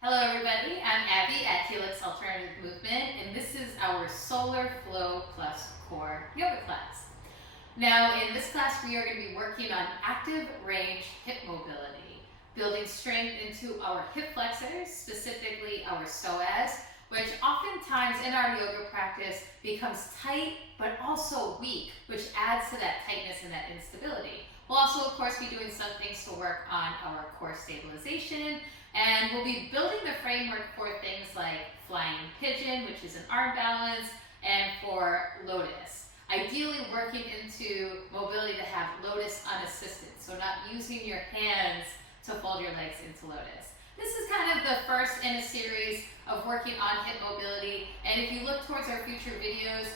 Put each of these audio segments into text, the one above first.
Hello everybody, I'm Abby at Helix Alternative Movement, and this is our Solar Flow Plus Core yoga class. Now in this class we are going to be working on active range hip mobility, building strength into our hip flexors, specifically our psoas, which oftentimes in our yoga practice becomes tight but also weak, which adds to that tightness and that instability. We'll also of course be doing some things to work on our core stabilization, and we'll be building the framework for things like Flying Pigeon, which is an arm balance, and for Lotus. Ideally working into mobility to have Lotus unassisted, so not using your hands to fold your legs into Lotus. This is kind of the first in a series of working on hip mobility, and if you look towards our future videos,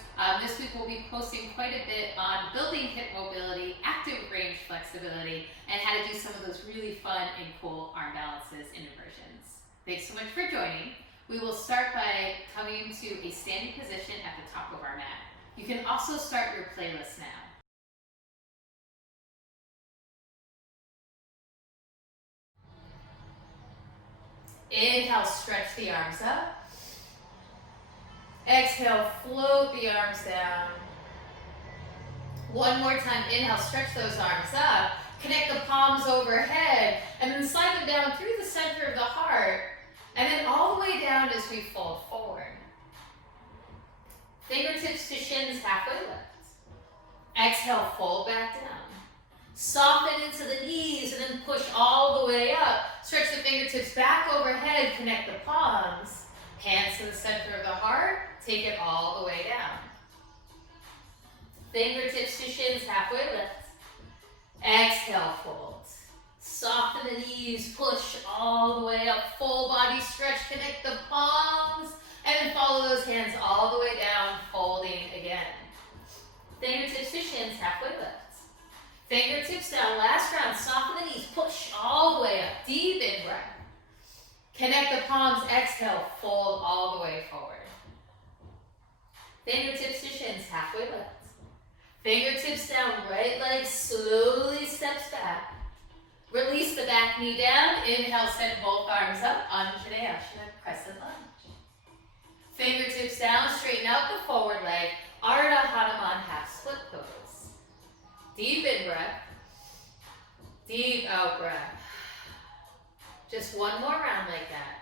this week we'll be posting quite a bit on building hip mobility, active range flexibility, and how to do some of those really fun and cool arm balances and inversions. Thanks so much for joining. We will start by coming to a standing position at the top of our mat. You can also start your playlist now. Inhale, stretch the arms up. Exhale, float the arms down. One more time, inhale, stretch those arms up. Connect the palms overhead, and then slide them down through the center of the heart, and then all the way down as we fold forward. Fingertips to shins, halfway lift. Exhale, fold back down. Soften into the knees, and then push all the way up. Stretch the fingertips back overhead, connect the palms. Hands to the center of the heart, take it all the way down. Fingertips to shins, halfway lift. Exhale, fold. Soften the knees, push all the way up. Full body stretch, connect the palms, and then follow those hands all the way down, folding again. Fingertips to shins, halfway lift. Fingertips down, last round, soften the knees, push all the way up, deep in breath. Connect the palms, exhale, fold all the way forward. Fingertips to shins, halfway lift. Fingertips down, right leg slowly steps back. Release the back knee down, inhale, send both arms up, Anjaneyasana, crescent lunge. Fingertips down, straighten out the forward leg, Ardha Hanuman, half split pose. Deep in breath, deep out breath. Just one more round like that.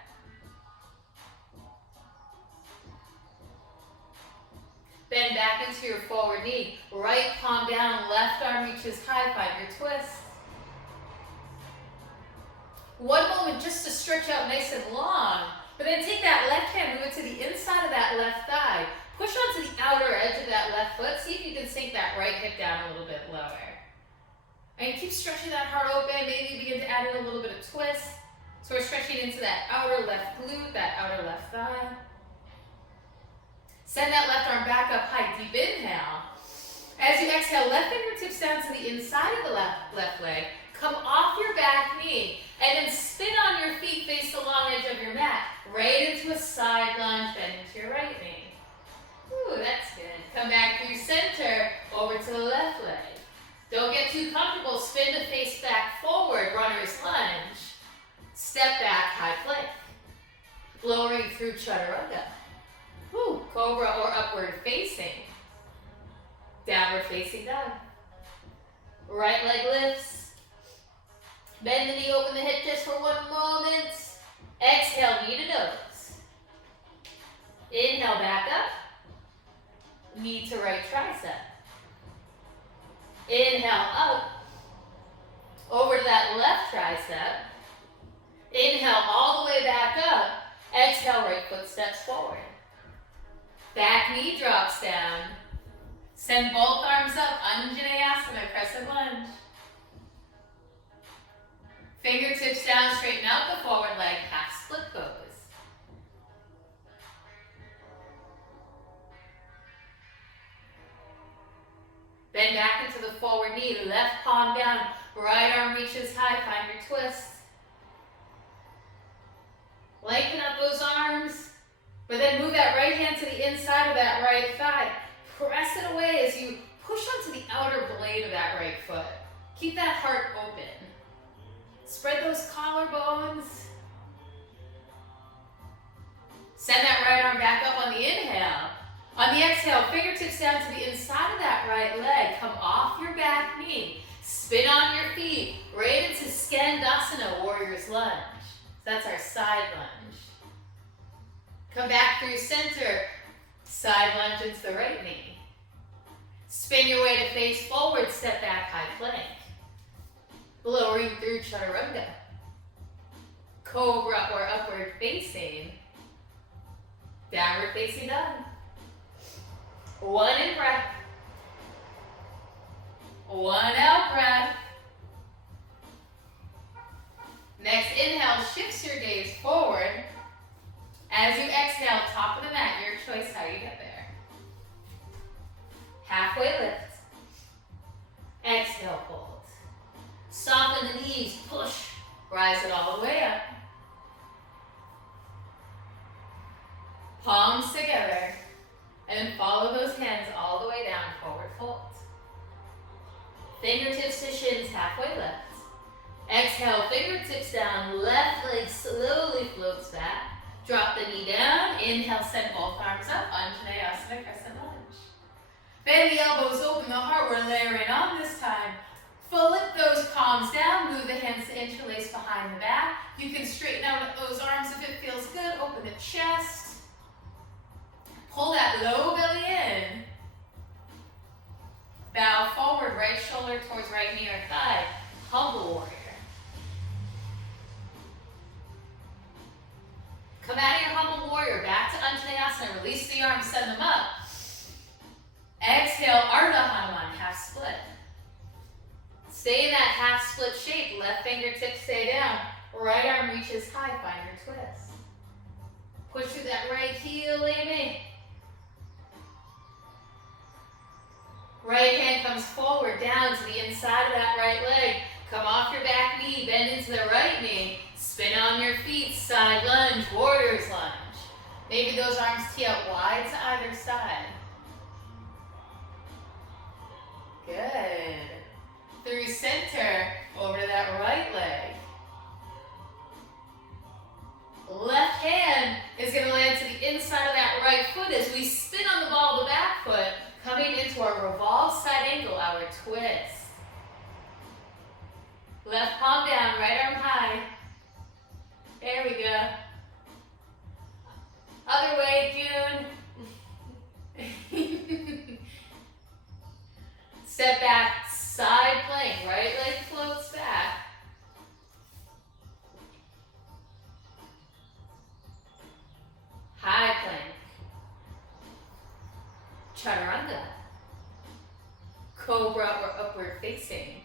Bend back into your forward knee. Right palm down, left arm reaches high, find your twist. One moment just to stretch out nice and long, but then take that left hand, move it to the inside of that left thigh. Push onto the outer edge of that left foot. See if you can sink that right hip down a little bit lower. And keep stretching that heart open. Maybe begin to add in a little bit of twist. So we're stretching into that outer left glute, that outer left thigh. Send that left arm back up high, deep inhale. As you exhale, left fingertips down to the inside of the left leg. Come off your back knee, and then spin on your feet, face the long edge of your mat. Right into a side lunge, bend into your right knee. Ooh, that's good. Come back through center, over to the left leg. Don't get too comfortable. Spin the face back forward, runner's lunge. Step back, high plank. Lowering through chaturanga. Ooh, cobra or upward facing. Downward facing dog. Right leg lifts. Bend the knee, open the hip just for one moment. Exhale, knee to nose. Inhale, back up. Knee to right tricep. Inhale, up. Over to that left tricep. Inhale, all the way back up. Exhale, right foot steps forward. Back knee drops down. Send both arms up, Anjaneyasana, crescent lunge. Fingertips down, straighten out the forward leg, half split pose. Bend back into the forward knee, left palm down, right arm reaches high, find your twist. Lengthen up those arms, but then move that right hand to the inside of that right thigh. Press it away as you push onto the outer blade of that right foot. Keep that heart open. Spread those collarbones. Send that right arm back up on the inhale. On the exhale, fingertips down to the inside of that right leg. Come off your back knee. Spin on your feet, right into Skandasana, warrior's lunge. That's our side lunge. Come back through center, side lunge into the right knee. Spin your way to face forward, step back, high plank. Lowering through chaturanga. Cobra or upward facing. Downward facing dog. One in breath. One out breath. Next inhale, shifts your gaze forward. As you exhale, top of the mat, your choice how you get there. Halfway lift. Exhale, fold. Soften the knees, push. Rise it all the way up. Palms together. And then follow those hands all the way down, forward fold. Fingertips to shins, halfway lift. Exhale, fingertips down, left leg slowly floats back. Drop the knee down, inhale, send both arms up, Anjaneyasana, crescent lunge. Bend the elbows, open the heart, we're layering on this time. Flip those palms down, move the hands to interlace behind the back. You can straighten out those arms if it feels good, open the chest. Pull that low belly in. Bow forward, right shoulder towards right knee or thigh. Humble warrior. Come out of your humble warrior, back to Anjaneyasana. Release the arms, send them up. Exhale, Ardha Hanuman, half split. Stay in that half split shape. Left fingertips stay down. Right arm reaches high, find your twist. Push through that right heel, Amy. Right hand comes forward, down to the inside of that right leg. Come off your back knee, bend into the right knee. Spin on your feet, side lunge, warrior's lunge. Maybe those arms tee out wide to either side. Good. Through center, over to that right leg. Left hand is going to land to the inside of that right foot as we spin on the ball of the back foot, coming into our revolve side angle, our twist. Left palm down, right arm high. There we go. Other way, June. Step back, side plank, right leg floats back. High plank. Chaturanga. Cobra or upward facing.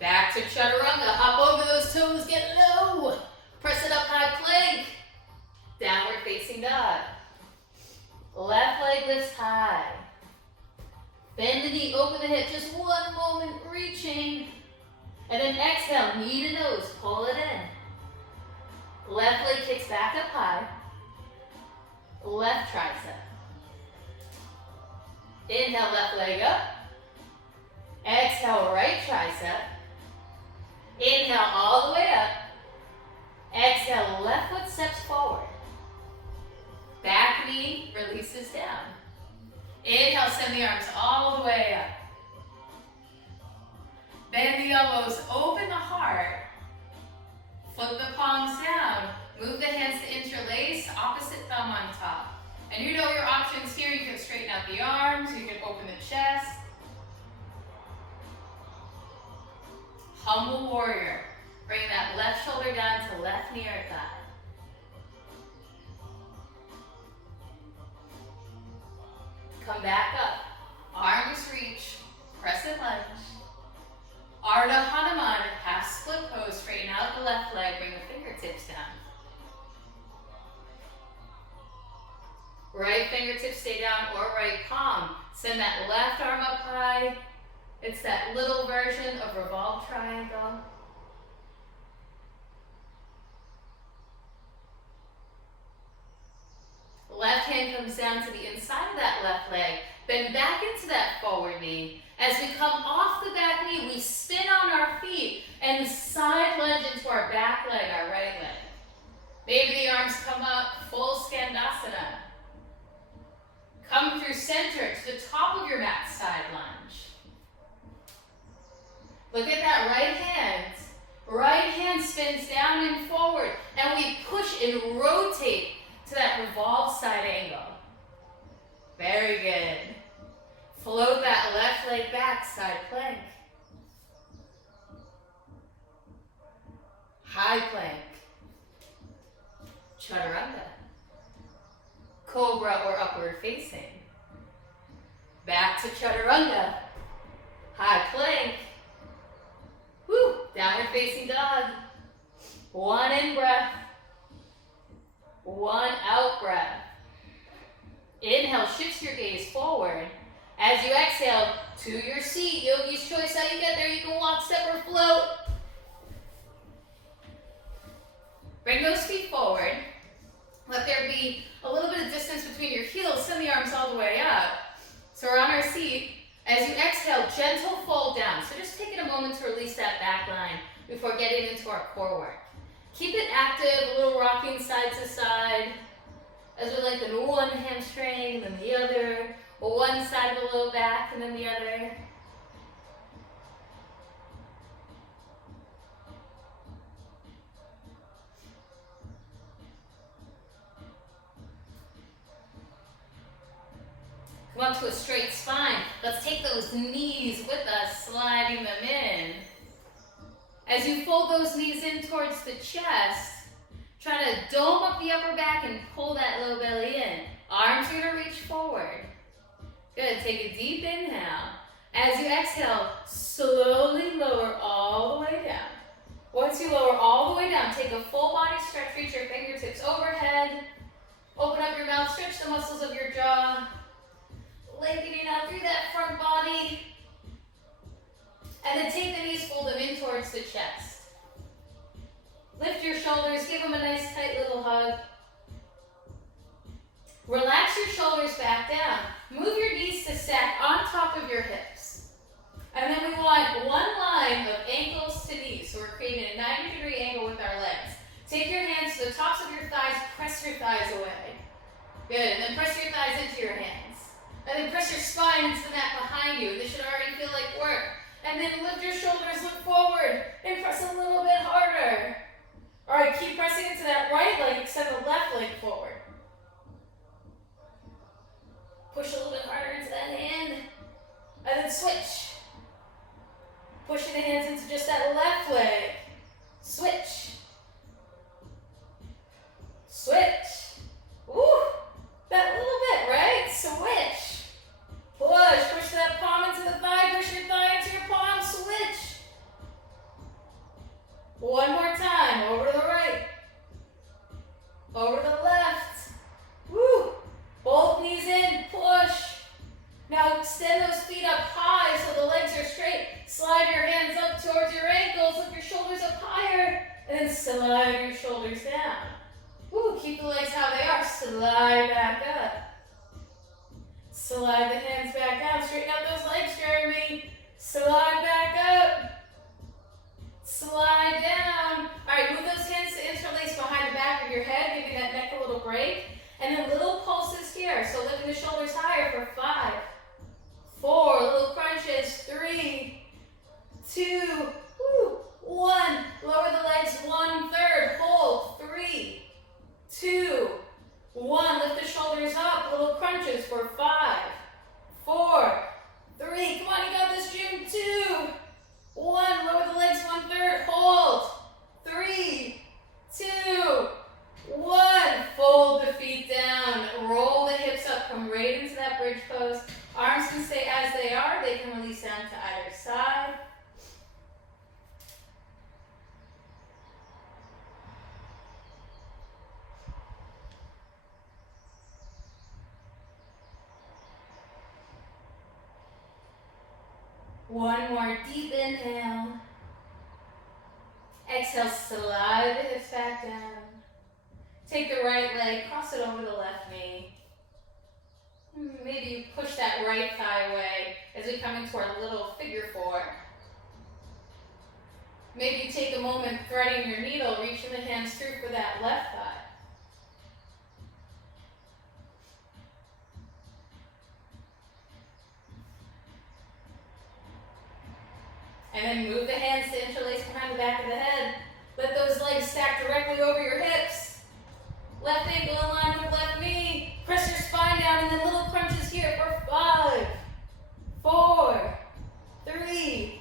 Back to chaturanga. Hop over those toes, get low. Press it up, high plank. Downward facing dog. Left leg lifts high. Bend the knee, open the hip, just one moment, reaching. And then exhale, knee to nose, pull it in. Left leg kicks back up high. Left tricep. Inhale, left leg up. Exhale, right tricep. Inhale, all the way up. Exhale, left foot steps forward. Back knee releases down. Inhale, send the arms all the way up. Bend the elbows, open the heart. Flip the palms down. Move the hands to interlace, opposite thumb on top. And you know your options here. You can straighten out the arms, you can open the chest. Humble warrior. Bring that left shoulder down to left knee or thigh. Come back up. Arms reach. Crescent lunge. Ardha Hanuman, half split pose. Straighten out the left leg. Bring the fingertips down. Right fingertips stay down or right palm. Send that left arm up high. It's that little version of revolve triangle. Left hand comes down to the inside of that left leg. Bend back into that forward knee. As we come off the back knee, we spin on our feet and side lunge into our back leg, our right leg. Maybe the arms come up, full Skandasana. Come through center to the top of your mat, side lunge. Look at that right hand. Right hand spins down and forward, and we push and rotate to that revolved side angle. Very good. Float that left leg back, side plank. High plank. Chaturanga. Cobra or upward facing. Back to chaturanga. High plank. Woo, downward facing dog. One in breath. One out breath. Inhale, shift your gaze forward. As you exhale, to your seat. Yogi's choice how you get there. You can walk, step, or float. Bring those feet forward. Let there be a little bit of distance between your heels. Send the arms all the way up. So we're on our seat. As you exhale, gentle fold down. So just taking a moment to release that back line before getting into our core work. Keep it active, a little rocking side to side. As we lengthen one hamstring, then the other. One side of the low back, and then the other. Come up to a straight spine. Let's take those knees with us, sliding them in. As you fold those knees in towards the chest, try to dome up the upper back and pull that low belly in. Arms are gonna reach forward. Good, take a deep inhale. As you exhale, slowly lower all the way down. Once you lower all the way down, take a full body stretch, reach your fingertips overhead. Open up your mouth, stretch the muscles of your jaw. Lengthening out through that front body. And then take the knees, fold them in towards the chest. Lift your shoulders, give them a nice tight little hug. Relax your shoulders back down. Move your knees to stack on top of your hips. And then we want one line of ankles to knees. So we're creating a 90-degree angle with our legs. Take your hands to the tops of your thighs, press your thighs away. Good, and then press your thighs into your hands. And then press your spine into the mat behind you. This should already feel like work. And then lift your shoulders, look forward, and press a little bit harder. All right, keep pressing into that right leg, extend the left leg forward. Push a little bit harder into that hand, and then switch. Pushing the hands into just that left leg. Switch. Switch. Woo! That little bit, right? Switch. Push that palm into the thigh, push your thigh into your palm, switch. One more time, over to the right. Over to the left. Woo! Both knees in, push. Now extend those feet up high so the legs are straight. Slide your hands up towards your ankles, lift your shoulders up higher, and then slide your shoulders down. Woo, keep the legs how they are, slide back up. Slide the hands back down, straighten out those legs, Jeremy. Slide back up. Slide down. All right, move those hands to interlace behind the back of your head, giving that neck a little break. And then little pulses here. So lifting the shoulders higher for 5, 4, little crunches, 3, 2, 1. Lower the legs 1/3, hold, 3, 2, 1. Lift the shoulders up, little crunches for 5, 4, 3. Come on, you got this, Jim. 2, 1. Lower the legs 1/3, hold, 3, 2, 1. Fold the feet down, roll the hips up, come right into that bridge pose. Arms can stay as they are, they can release down to either side. One more deep inhale. Exhale, slide the hips back down. Take the right leg, cross it over the left knee. Maybe you push that right thigh away as we come into our little figure 4. Maybe you take a moment threading your needle, reaching the hands through for that left thigh. And then move the hands to interlace behind the back of the head. Let those legs stack directly over your hips. Left ankle in line with left knee. Press your spine down and then little crunches here for 5, 4, 3,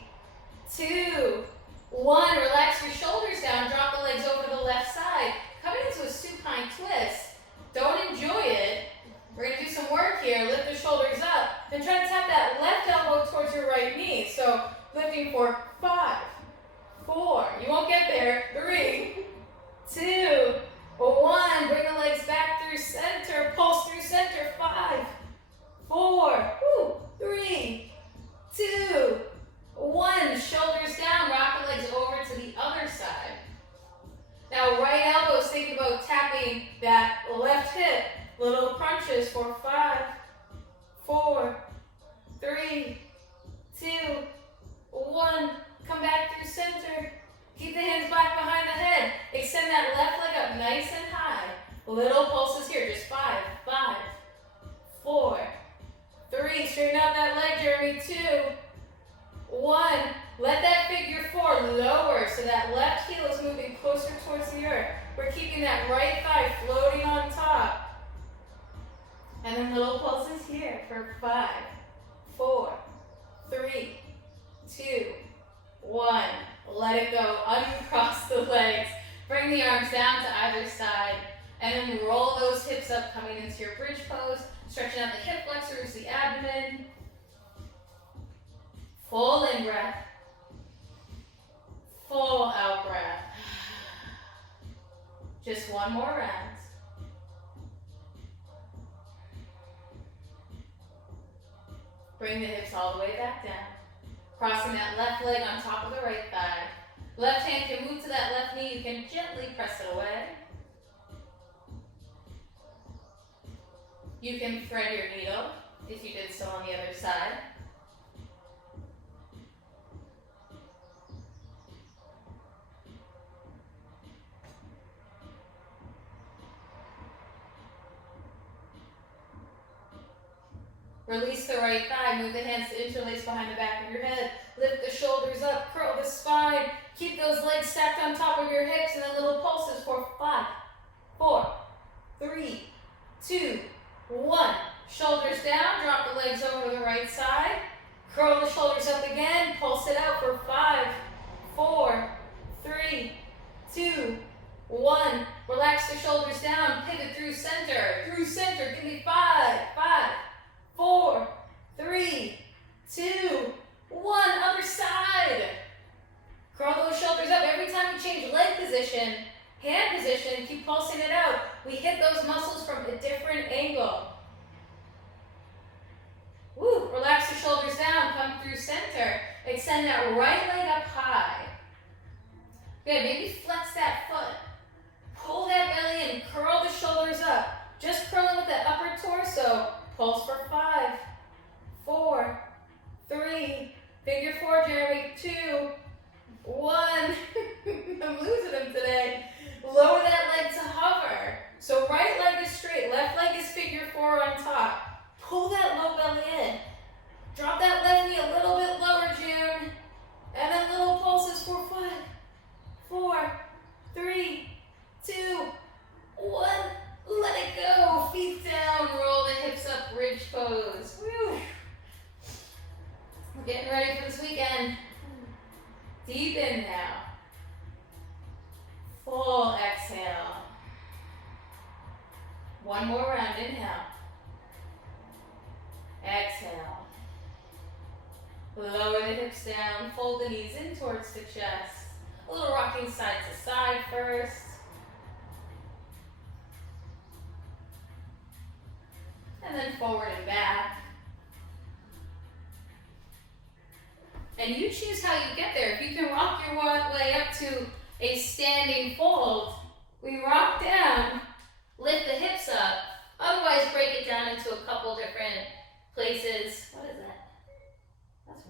2, 1. Relax your shoulders down. Drop the legs over to the left side. Coming into a supine twist. Don't enjoy it. We're going to do some work here. Lift the shoulders up. Then try to tap that left elbow towards your right knee. So lifting for 5, 4. You won't get there. 3, 2, 1. Bring the legs back through center. Pulse through center. 5, 4, 3, 2, 1. Shoulders down. Rock the legs over to the other side. Now right elbow is thinking about tapping that left hip. Little crunches for 5, 4, 3, 2, 1. Come back through center. Keep the hands back behind the head. Extend that left leg up nice and high. Little pulses here. Just 5, 5, 4, 3. Straighten out that leg, Jeremy. 2, 1. Let that figure 4 lower so that left heel is moving closer towards the earth. We're keeping that right thigh floating on top. And then little pulses here for 5, 4, 3, 2, 1. Let it go. Uncross the legs. Bring the arms down to either side. And then roll those hips up coming into your bridge pose. Stretching out the hip flexors, the abdomen. Full in breath. Full out breath. Just one more round. Bring the hips all the way back down. Crossing that left leg on top of the right thigh. Left hand can move to that left knee. You can gently press it away. You can thread your needle if you did so on the other side. Release the right thigh, move the hands to interlace behind the back of your head. Lift the shoulders up, curl the spine. Keep those legs stacked on top of your hips and then little pulses for 5, 4, 3, 2, 1. Shoulders down, drop the legs over to the right side. Curl the shoulders up again, pulse it out for 5, 4, 3, 2, 1. Relax the shoulders down, pivot through center. Through center, give me 5, 5, 4, 3, 2, 1. Other side. Curl those shoulders up. Every time we change leg position, hand position, keep pulsing it out. We hit those muscles from a different angle. Woo. Relax the shoulders down. Come through center. Extend that right leg up high. Good. Maybe flex that foot. Pull that belly in. Curl the shoulders up. Just curling with that upper torso. Pulse for 5, 4, 3, figure 4, Jeremy, 2, 1. I'm losing them today. Lower that leg to hover. So right leg is straight, left leg is figure 4 on top. Pull that low belly in. Drop that left knee a little bit lower, June. And then little pulses for 5, 4, 3, 2, 1. Let it go. Feet down. Roll the hips up. Bridge pose. Whew. We're getting ready for this weekend. Deep inhale. Full exhale. One more round. Inhale. Exhale. Lower the hips down. Fold the knees in towards the chest. A little rocking side to side first. And then forward and back. And you choose how you get there. If you can rock your way up to a standing fold, we rock down, lift the hips up. Otherwise, break it down into a couple different places. What is that? That's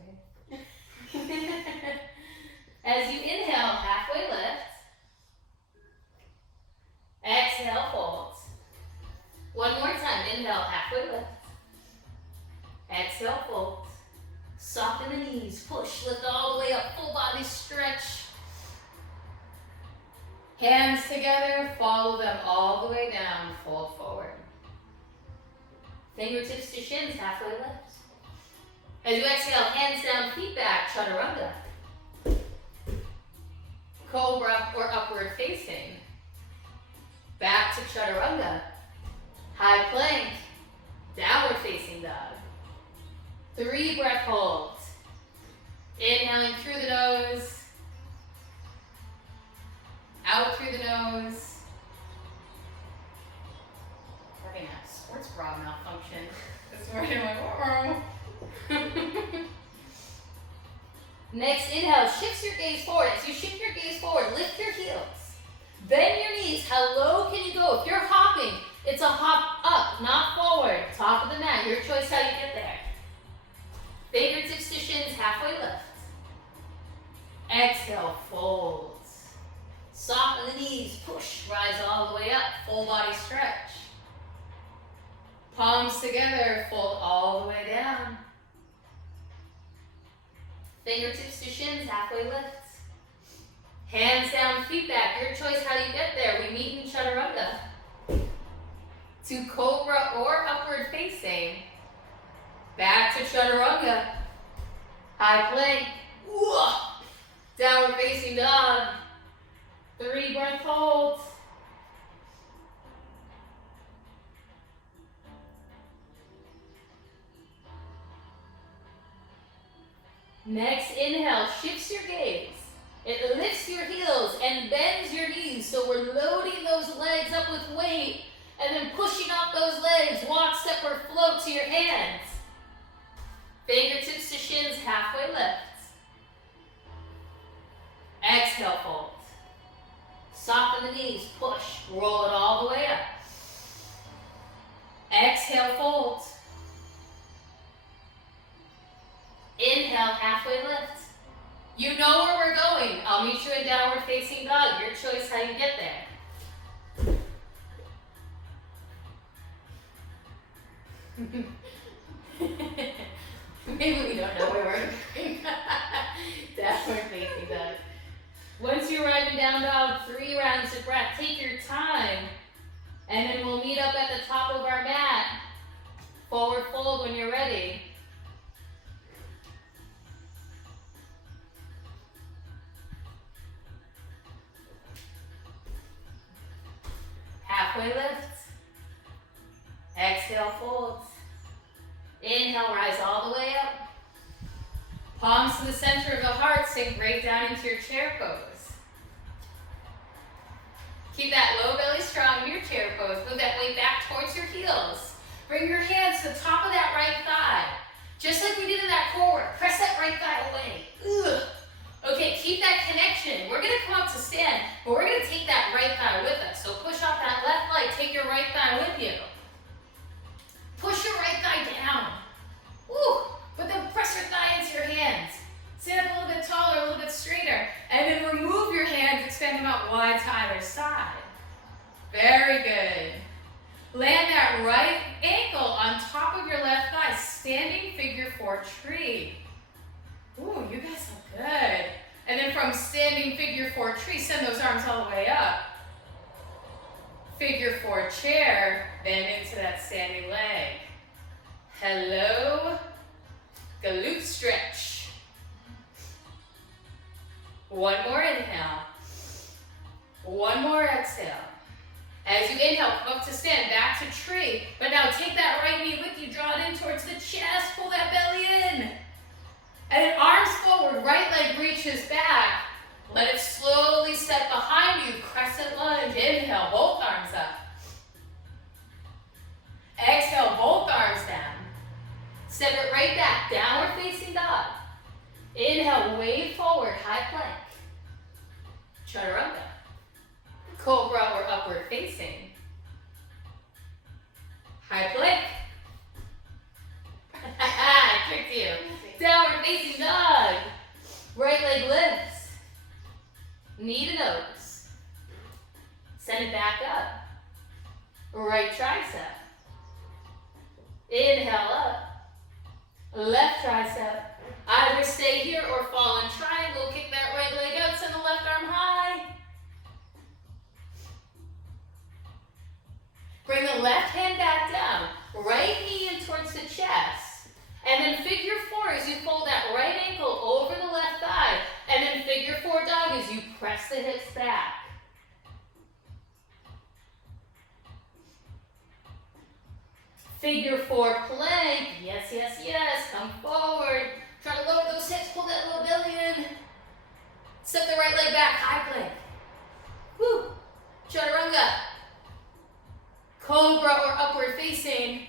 weird. As you inhale, halfway lift. Exhale, fold. One more time. Inhale, halfway lift. Exhale, fold. Soften the knees, push, lift all the way up, full body stretch. Hands together, follow them all the way down, fold forward. Fingertips to shins, halfway lift. As you exhale, hands down, feet back, chaturanga. Cobra or upward facing. Back to chaturanga. High plank, downward facing dog. 3 breath holds. Inhaling through the nose. Out through the nose. Having a sports bra malfunction this morning. I'm like, Next inhale, shifts your gaze forward. As you shift your gaze forward, lift your heels. Bend your knees. How low can you go? If you're hopping, it's a hop up, not forward. Top of the mat, your choice how you get there. Fingertips to shins, halfway lift. Exhale, folds. Soften the knees, push, rise all the way up, full body stretch. Palms together, fold all the way down. Fingertips to shins, halfway lift. Hands down, feet back, your choice how you get there. We meet in chaturanga. To cobra or upward facing. Back to chaturanga. High plank. Downward facing dog. 3 breath holds. Next inhale, shifts your gaze. It lifts your heels and bends your knees. So we're loading those legs up with weight and then pushing off those legs. Walk, step, or float to your hands. Fingertips to shins, halfway lift. Exhale, fold. Soften the knees, push, roll it all the way up. Exhale, fold. Inhale, halfway lift. You know where we're going. I'll meet you in downward facing dog. Your choice how you get there. Maybe we don't know where we're going. Downward facing dog. Once you arrive in down dog, 3 rounds of breath. Take your time. And then we'll meet up at the top of our mat. Forward fold when you're ready. Halfway lift. Exhale, fold. Inhale, rise all the way up. Palms to the center of the heart, sink right down into your chair pose. Keep that low belly strong in your chair pose. Move that weight back towards your heels. Bring your hands to the top of that right thigh. Just like we did in that core work. Press that right thigh away. Ugh. Okay, keep that connection. We're gonna come up to stand, but we're gonna take that right thigh with us. So push off that left leg, take your right thigh with you. Push your right thigh down. Woo! But then press your thigh into your hands. Stand up a little bit taller, a little bit straighter. And then remove your hands, extend them out wide to either side. Very good. Land that right ankle on top of your left thigh, standing figure 4 tree. Ooh, you guys look good. And then from standing figure 4 tree, send those arms all the way up. Figure 4 chair, then into that standing leg. Hello, glute stretch. One more inhale. One more exhale. As you inhale, come up to stand, back to tree. But now take that right knee with you, draw it in towards the chest, pull that belly in. And then arms forward, right leg reaches back. Let it slowly step behind you, crescent lunge. Inhale, both arms up. Exhale, both arms down. Step it right back, downward facing dog. Inhale, wave forward, high plank. Chaturanga. Cobra or upward facing. High plank. I tricked you. Downward facing dog. Right leg lifts. Knee to nose. Send it back up. Right tricep. Inhale up. Left tricep. Either stay here or fall in triangle. Kick that right leg out, send the left arm high. Bring the left hand back down. Right knee in towards the chest. And then figure four as you fold that right ankle over the left thigh. And then figure four dog as you press the hips back. Figure four plank. Yes, yes, yes. Come forward. Try to lower those hips. Pull that lower belly in. Step the right leg back. High plank. Woo. Chaturanga. Cobra or upward facing.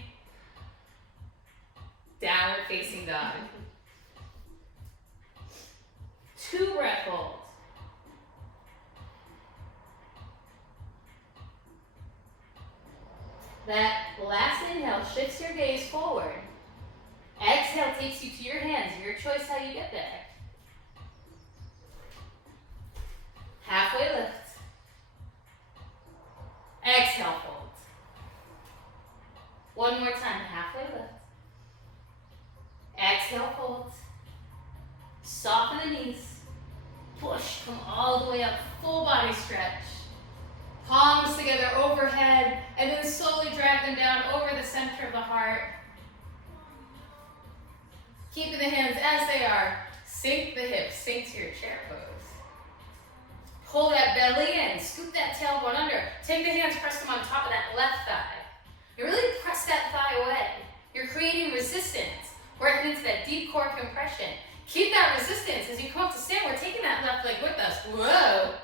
Downward facing dog. 2 breath holds. That last inhale shifts your gaze forward. Exhale takes you to your hands. Your choice how you get there. Halfway lift. Exhale, fold. One more time, halfway lift. Exhale, fold. Soften the knees. Push, come all the way up, full body stretch. Palms together overhead, and then slowly drag them down over the center of the heart. Keeping the hands as they are. Sink the hips, sink to your chair pose. Pull that belly in, scoop that tailbone under. Take the hands, press them on top of that left thigh. You really press that thigh away. You're creating resistance, working into that deep core compression. Keep that resistance as you come up to stand. We're taking that left leg with us. Whoa.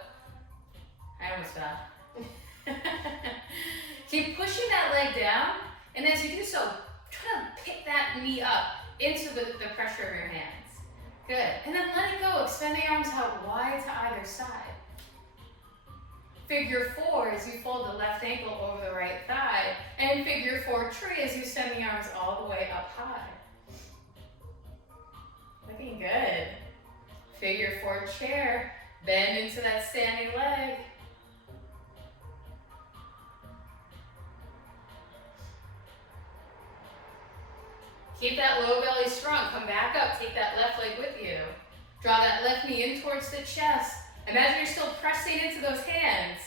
I almost fell. Keep pushing that leg down, and as you do so, try to pick that knee up into the pressure of your hands. Good. And then let it go. Extend the arms out wide to either side. Figure four as you fold the left ankle over the right thigh, and figure four tree as you send the arms all the way up high. Looking good. Figure four chair. Bend into that standing leg. Keep that low belly strong. Come back up. Take that left leg with you. Draw that left knee in towards the chest. Imagine you're still pressing into those hands.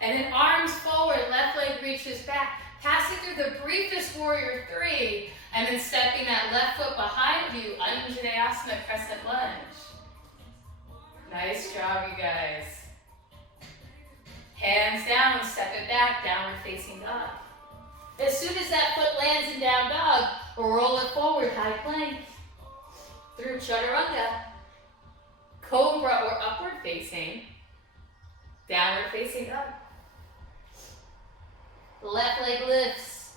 And then arms forward, left leg reaches back. Passing through the briefest warrior three. And then stepping that left foot behind you. Anjaneyasana crescent lunge. Nice job, you guys. Hands down, step it back, downward facing dog. As soon as that foot lands in down dog, roll it forward, high plank. Through chaturanga. Cobra or upward facing. Downward facing dog. Left leg lifts.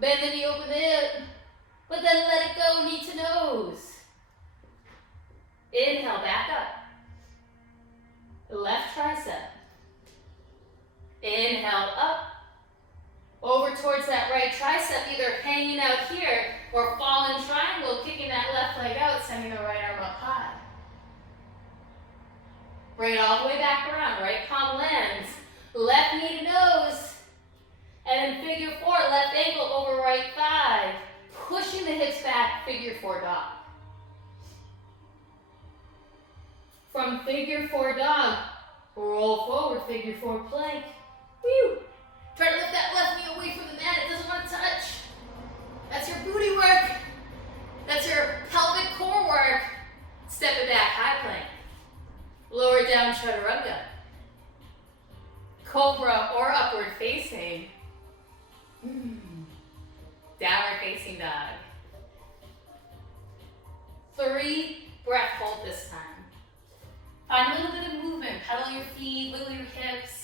Bend the knee, open the hip. But then let it go, knee to nose. Inhale, back up. Left tricep. Inhale, up. Over towards that right tricep, either hanging out here or fallen triangle, kicking that left leg out, sending the right arm up high. Bring it all the way back around. Right palm lands. Left knee to nose. And then figure four, left ankle over right thigh. Pushing the hips back, figure four dog. From figure four dog, roll forward, figure four plank. Whew. Try to lift that left knee away from the mat. It doesn't want to touch. That's your booty work. That's your pelvic core work. Step it back, high plank. Lower down chaturanga. Cobra or upward facing. Downward facing dog. 3 breath hold this time. Find a little bit of movement. Pedal your feet, wiggle your hips.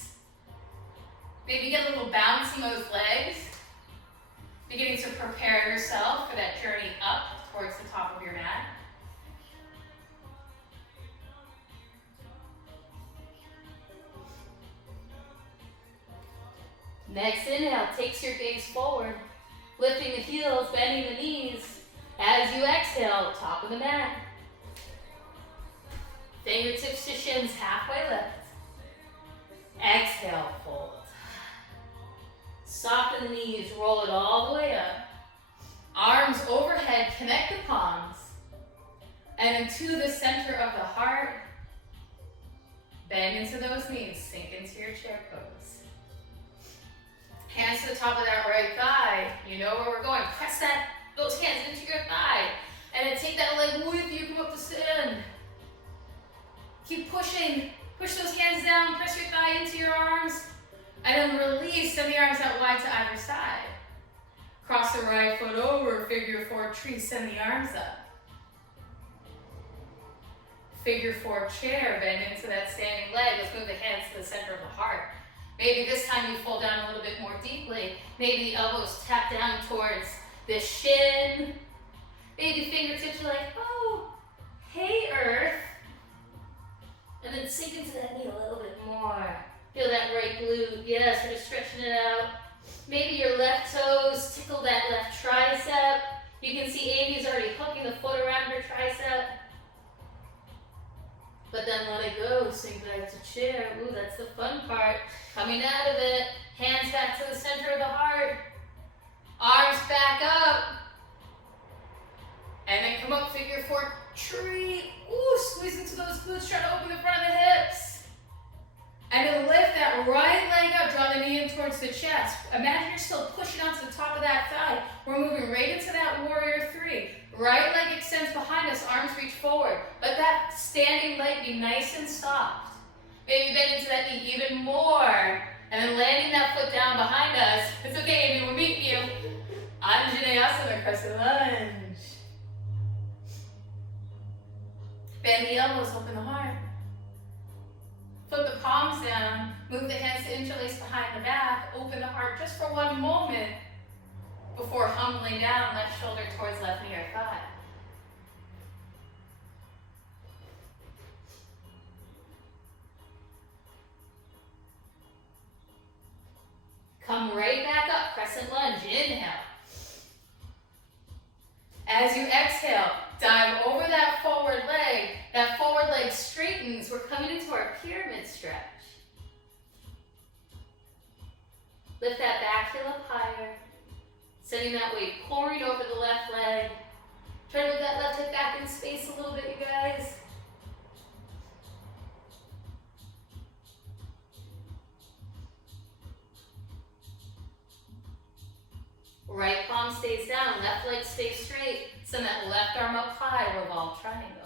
Maybe get a little bounce in those legs. Beginning to prepare yourself for that journey up towards the top of your mat. Next inhale takes your gaze forward, lifting the heels, bending the knees. As you exhale, top of the mat. Fingertips to shins, halfway lift. Exhale, fold. Soften the knees, roll it all the way up. Arms overhead, connect the palms. And then to the center of the heart. Bend into those knees, sink into your chair pose. Hands to the top of that right thigh. You know where we're going. Press those hands into your thigh. And then take that leg with you, come up to stand. Keep pushing. Push those hands down, press your thigh into your arms. And then release, send the arms out wide to either side. Cross the right foot over, figure four tree, send the arms up. Figure four chair, bend into that standing leg. Let's move the hands to the center of the heart. Maybe this time you fold down a little bit more deeply. Maybe the elbows tap down towards the shin. Maybe fingertips are like, oh, hey earth. And then sink into that knee a little bit more. Feel that right glute. Yes, we're just stretching it out. Maybe your left toes tickle that left tricep. You can see Amy's already hooking the foot around her tricep. But then let it go, sink back to chair. Ooh, that's the fun part. Coming out of it, hands back to the center of the heart. Arms back up. And then come up, figure four tree. Ooh, squeeze into those glutes, try to open the front of the hips. And then lift that right leg up, draw the knee in towards the chest. Imagine you're still pushing onto the top of that thigh. We're moving right into that warrior three. Right leg extends behind us, arms reach forward. Let that standing leg be nice and soft. Maybe bend into that knee even more. And then landing that foot down behind us. It's okay, Amy, we'll meet you. Anjaneyasana, crescent lunge. Bend the elbows, open the heart. Flip the palms down. Move the hands to interlace behind the back. Open the heart just for one moment before humbling down, left shoulder towards left knee or thigh. Come right back up, crescent lunge, inhale. As you exhale, dive over that forward leg. That forward leg straightens. We're coming into our pyramid stretch. Lift that back heel up higher. Sending that weight pouring over the left leg. Try to move that left hip back in space a little bit, you guys. Right palm stays down, left leg stays straight. Send that left arm up high, revolve triangle.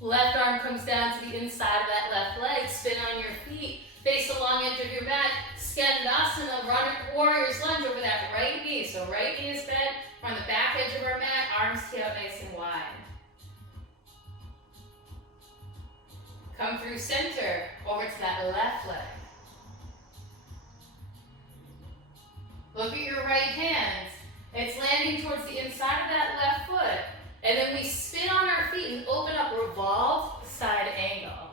Left arm comes down to the inside of that left leg. Spin on your feet. Face the long edge of your mat. Skandasana, warrior's lunge over that right knee. So right knee is bent. We're on the back edge of our mat. Arms tee out nice and wide. Come through center, over to that left leg. Look at your right hand. It's landing towards the inside of that left foot. And then we spin on our feet and open up, revolve side angle.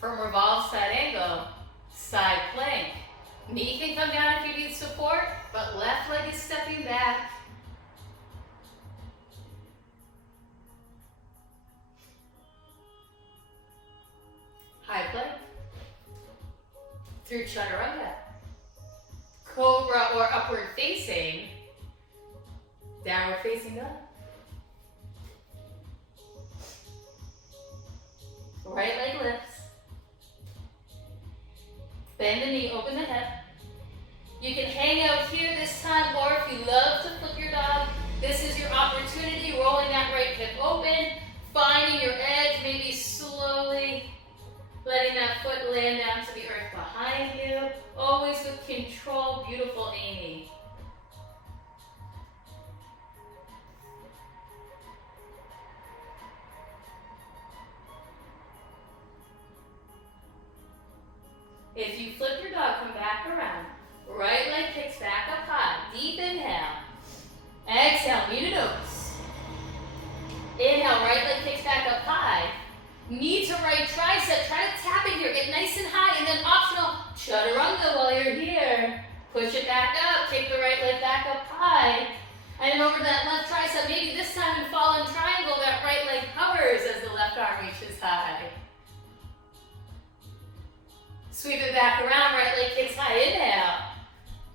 From revolve side angle, side plank. Knee can come down if you need support, but left leg is stepping back. High plank. Through chaturanga. Cobra or upward facing. Downward facing dog. Right leg lifts. Bend the knee, open the hip. You can hang out here this time, or if you love to flip your dog, this is your opportunity. Rolling that right hip open, finding your edge, maybe slowly letting that foot land down to the earth behind you. Always with control, beautiful Amy. If you flip your dog, come back around. Right leg kicks back up high. Deep inhale. Exhale, knee to nose. Inhale, right leg kicks back up high. Knee to right tricep. Try to tap it here. Get nice and high. And then optional chaturanga while you're here. Push it back up. Take the right leg back up high. And then over to that left tricep. Maybe this time in fallen triangle, that right leg hovers as the left arm reaches high. Sweep it back around, right leg kicks high, inhale.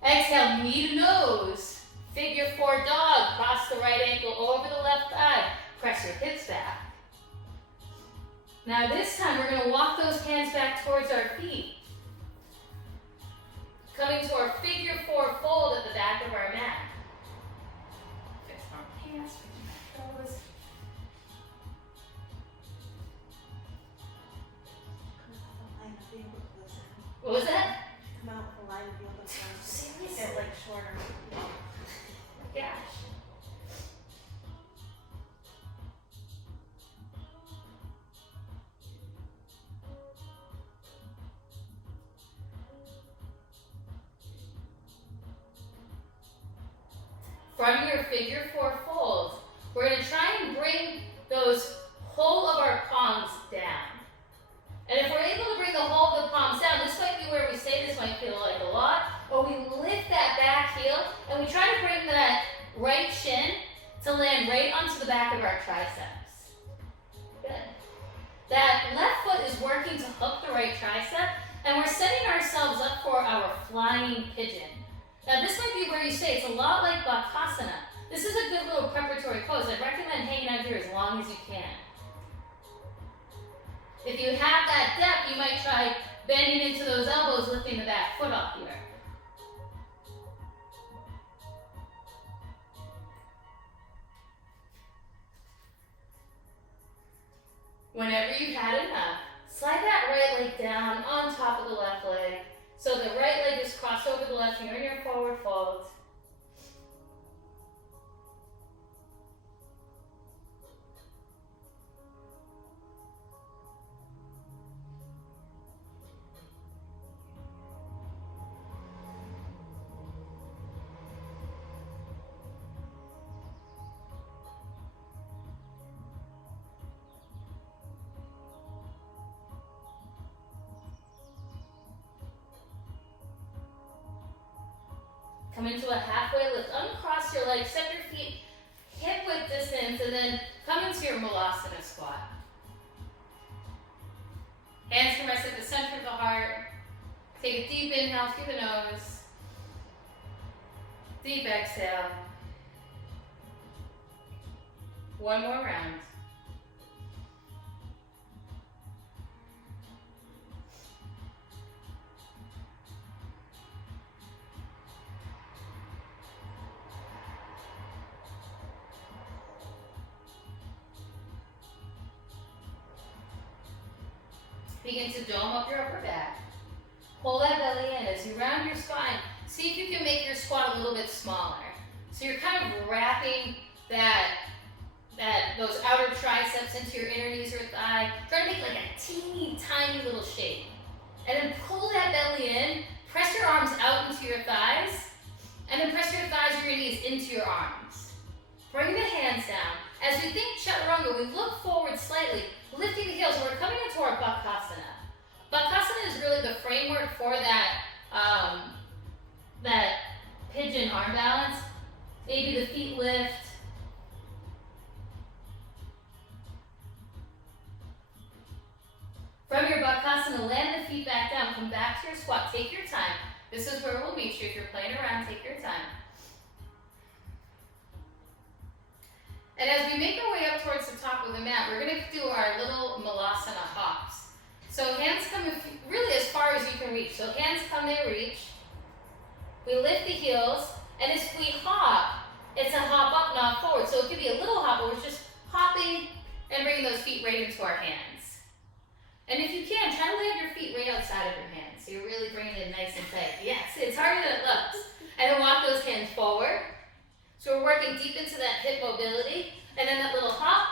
Exhale, knee to nose. Figure 4 dog. Cross the right ankle over the left thigh. Press your hips back. Now this time we're going to walk those hands back towards our feet. Coming to our figure 4 fold at the back of our mat. Fix our hands, fix my toes. What was that? Come out with a line of yoga pose. Seriously? Get like shorter. Oh my gosh. From your figure 4 fold, we're going to try and bring those whole of our palms down. And if we're able to bring the whole of the palms down, this might be where we say this might feel like a lot, or we lift that back heel and we try to bring that right shin to land right onto the back of our triceps. Good. That left foot is working to hook the right tricep, and we're setting ourselves up for our flying pigeon. Now this might be where you say it's a lot like Bakasana. This is a good little preparatory pose. I'd recommend hanging out here as long as you can. If you have that depth, you might try bending into those elbows, lifting the back foot off here. Whenever you've had enough, slide that right leg down on top of the left leg. So the right leg is crossed over the left, and you're in your forward fold. Come into a halfway lift. Uncross your legs, set your feet hip width distance, and then come into your Malasana squat. Hands can rest at the center of the heart. Take a deep inhale through the nose. Deep exhale. One more round. Begin to dome up your upper back. Pull that belly in as you round your spine. See if you can make your squat a little bit smaller. So you're kind of wrapping those outer triceps into your inner knees or thigh. Try to make like a teeny tiny little shape. And then pull that belly in. Press your arms out into your thighs. And then press your thighs or your knees into your arms. Bring the hands down. As we think chaturanga, we look forward slightly, lifting the heels. We're coming into our Bakasana. Bakasana is really the framework for that pigeon arm balance. Maybe the feet lift. From your Bakasana, land the feet back down. Come back to your squat. Take your time. This is where we'll meet you. If you're playing around, take your time. And as we make our way up towards the top of the mat, we're going to do our little Malasana hops. So hands come really as far as you can reach. So hands come, they reach. We lift the heels, and as we hop, it's a hop up, not forward. So it could be a little hop, but we're just hopping and bringing those feet right into our hands. And if you can, try to land your feet right outside of your hands. So you're really bringing it nice and tight. Yes, it's harder than it looks. And then walk those hands forward. So we're working deep into that hip mobility, and then that little hop,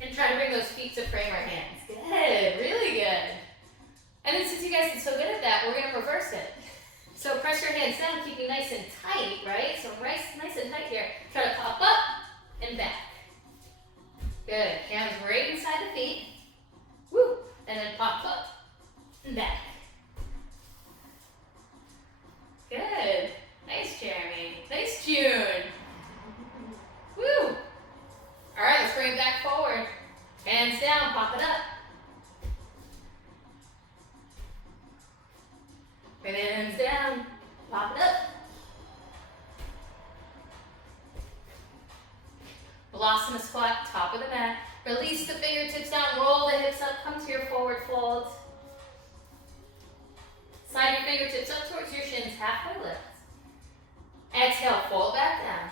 and try to bring those feet to frame our hands. Good, really good. And then since you guys are so good at that, we're gonna reverse it. So press your hands down, keeping nice and tight, right? So nice and tight here. Try to pop up and back. Good, hands right inside the feet. Woo, and then pop up and back. Good, nice Jeremy, nice June. Woo! All right, let's bring it back forward. Hands down, pop it up. Bring the hands down, pop it up. halfway lift. Exhale, fold back down.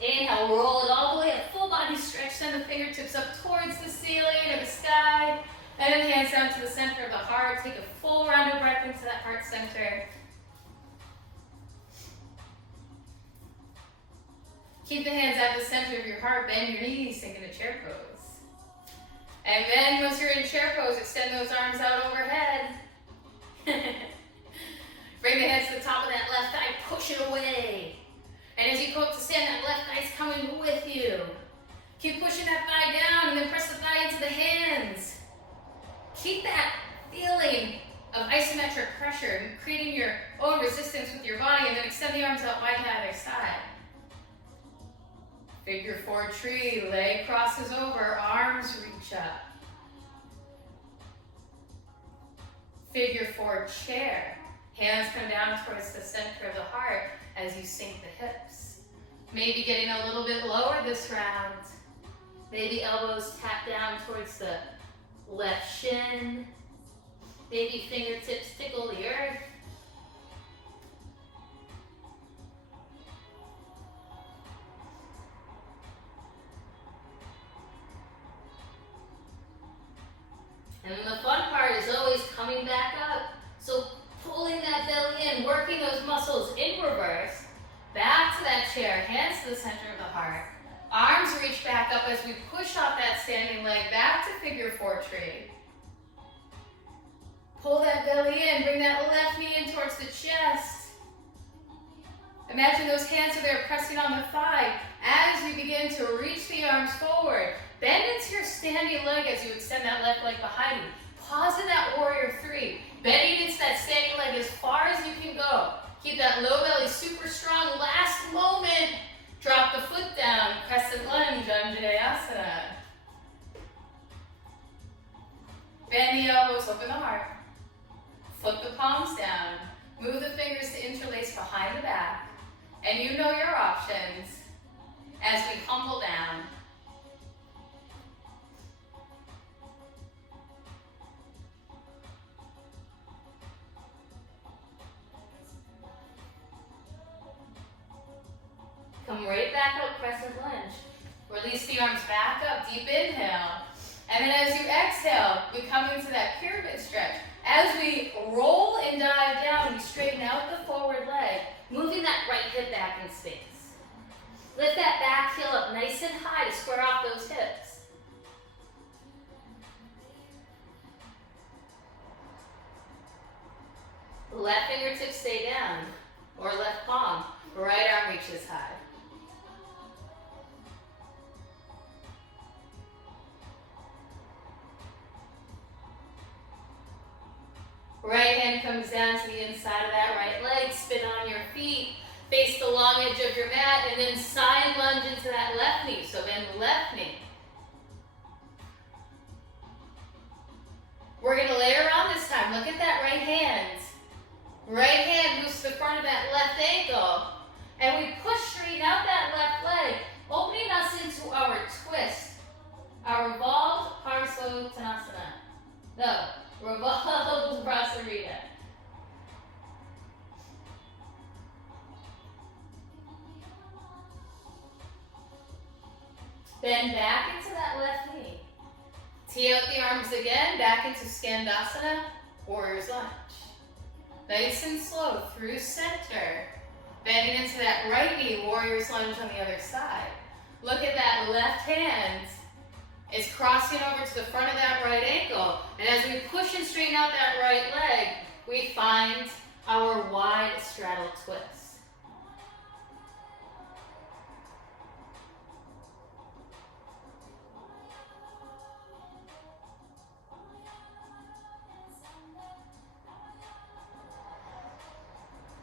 Inhale, roll it all the way up, full body stretch, send the fingertips up towards the ceiling or the sky. And then hands down to the center of the heart. Take a full round of breath into that heart center. Keep the hands at the center of your heart. Bend your knees, sink into chair pose. And then once you're in chair pose, extend those arms out overhead. Bring the hands to the top of that left thigh, push it away. And as you go up to stand, that left thigh's coming with you. Keep pushing that thigh down and then press the thigh into the hands. Keep that feeling of isometric pressure, creating your own resistance with your body, and then extend the arms out wide to either side. Figure four tree, leg crosses over, arms reach up. Figure four chair, hands come down towards the center of the heart as you sink the hips. Maybe getting a little bit lower this round. Maybe elbows tap down towards the left shin. Maybe fingertips tickle the earth. And then the fun part is always coming back up. So pulling that belly in, working those muscles in reverse. Back to that chair, hands to the center of the heart. Arms reach back up as we push off that standing leg back to figure four tree. Pull that belly in, bring that left knee in towards the chest. Imagine those hands are there pressing on the thigh as we begin to reach the arms forward. Bend into your standing leg as you extend that left leg behind you. Pause in that warrior three. Bending into that standing leg as far as you can go. Keep that low belly super strong. Last moment. Drop the foot down. Crescent lunge, Anjaneyasana. Bend the elbows, open the heart. Flip the palms down. Move the fingers to interlace behind the back. And you know your options as we humble down. Come right back up, crescent lunge. Release the arms back up, deep inhale. And then as you exhale, we come into that pyramid stretch. As we roll and dive down, we straighten out the forward leg, moving that right hip back in space. Lift that back heel up nice and high to square off those hips. Left fingertips stay down, or left palm, right arm reaches high. Right hand comes down to the inside of that right leg, spin on your feet, face the long edge of your mat, and then side lunge into that left knee. So bend the left knee. We're going to layer on this time. Look at that right hand. Right hand moves to the front of that left ankle, and we push straight out that left leg, opening us into our twist, our revolved Parsvottanasana. No. Revolved Brasarita. Bend back into that left knee. Tee out the arms again, back into Skandasana, Warrior's Lunge. Nice and slow through center. Bending into that right knee, Warrior's Lunge on the other side. Look at that left hand. Is crossing over to the front of that right ankle. And as we push and straighten out that right leg, we find our wide straddle twist.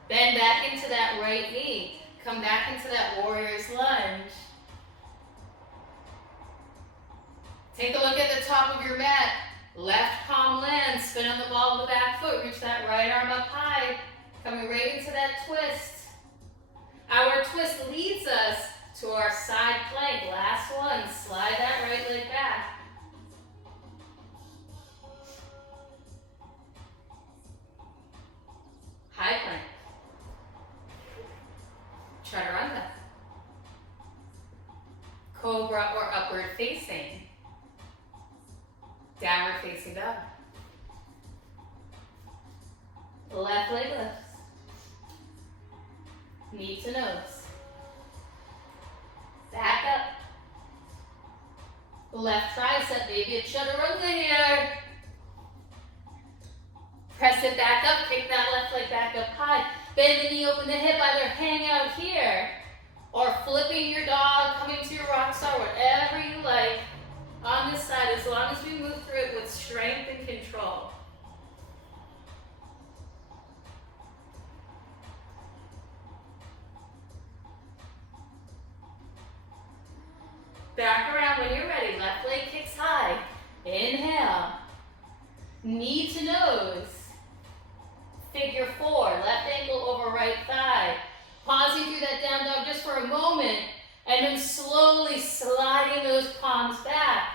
Bend back into that right knee. Come back into that warrior's lunge. Take a look at the top of your mat. Left palm lands, spin on the ball of the back foot, reach that right arm up high, coming right into that twist. Our twist leads us to our side plank. Last one, slide that right leg back. high plank, chaturanga, cobra or upward facing, downward facing dog, left leg lifts, knee to nose, back up, left tricep, maybe a chaturanga here. Press it back up, kick that left leg back up high. Bend the knee, open the hip, either hang out here or flipping your dog, coming to your rock star, whatever you like on this side, as long as we move through it with strength and control. Back around when you're ready. Left leg kicks high. Inhale. Knee to nose. Figure 4. Left ankle over right thigh. Pausing through that down dog just for a moment. And then slowly sliding those palms back.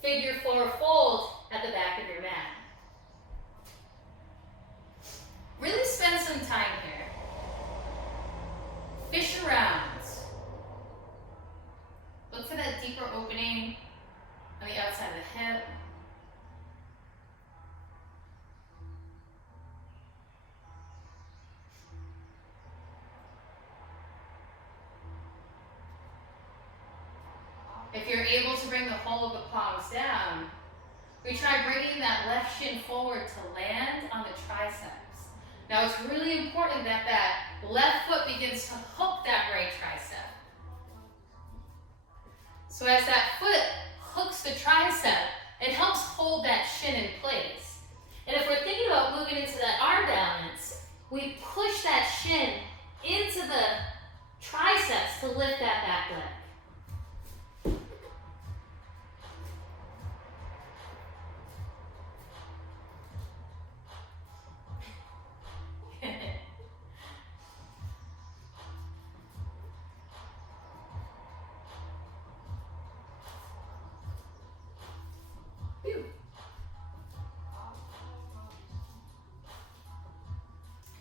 Figure 4 fold at the back of your mat. Really spend some time here. Fish around. Look for that deeper opening on the outside of the hip. If you're able to bring the whole of the palms down, we try bringing that left shin forward to land on the triceps. Now it's really important that that left foot begins to hook that right tricep. So as that foot hooks the tricep, it helps hold that shin in place. And if we're thinking about moving into that arm balance, we push that shin into the triceps to lift that back leg.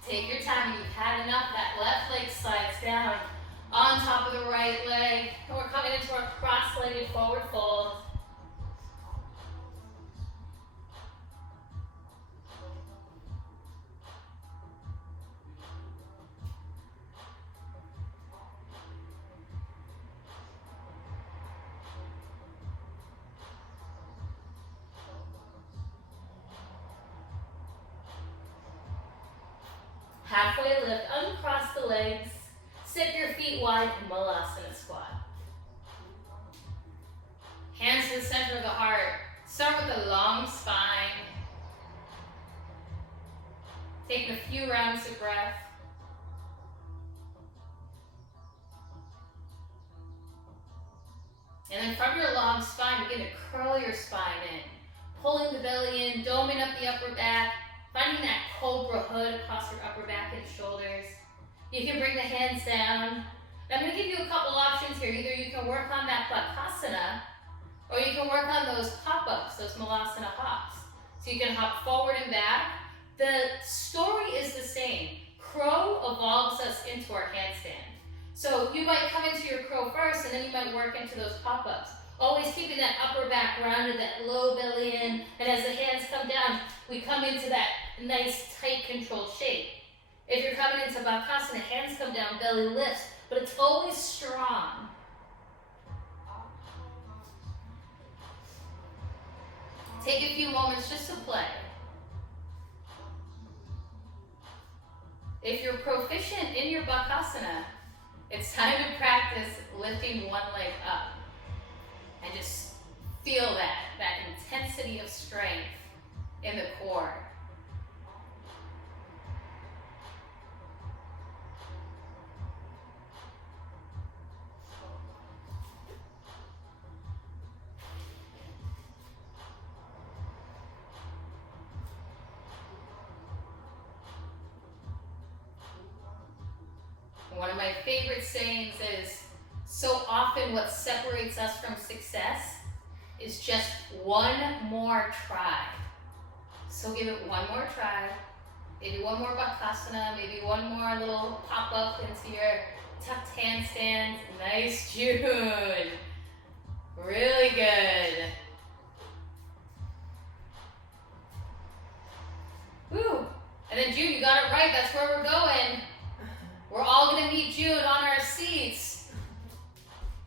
Take your time. You've had enough. That left leg slides down on top of the right leg. And we're coming into our cross-legged forward fold. Halfway lift, uncross the legs, sit your feet wide, Malasana squat. Hands to the center of the heart. Start with a long spine. Take a few rounds of breath. And then from your long spine, begin to curl your spine in. Pulling the belly in, doming up the upper back. Finding that cobra hood across your upper back and shoulders. You can bring the hands down. I'm going to give you a couple options here. Either you can work on that Bakasana, or you can work on those pop-ups, those Malasana hops. So you can hop forward and back. The story is the same. Crow evolves us into our handstand. So you might come into your crow first, and then you might work into those pop-ups. Always keeping that upper back rounded, that low belly in, and as the hands come down, we come into that nice, tight, controlled shape. If you're coming into Bakasana, hands come down, belly lifts, but it's always strong. Take a few moments just to play. If you're proficient in your Bakasana, it's time to practice lifting one leg up. And just feel that intensity of strength in the core. One of my favorite sayings is, so often what separates us from success is just one more try. So give it one more try. Maybe one more Bakasana, maybe one more little pop up into your tucked handstands. Nice, June. Really good. Woo. And then June, you got it right. That's where we're going. We're all gonna meet June on our seats.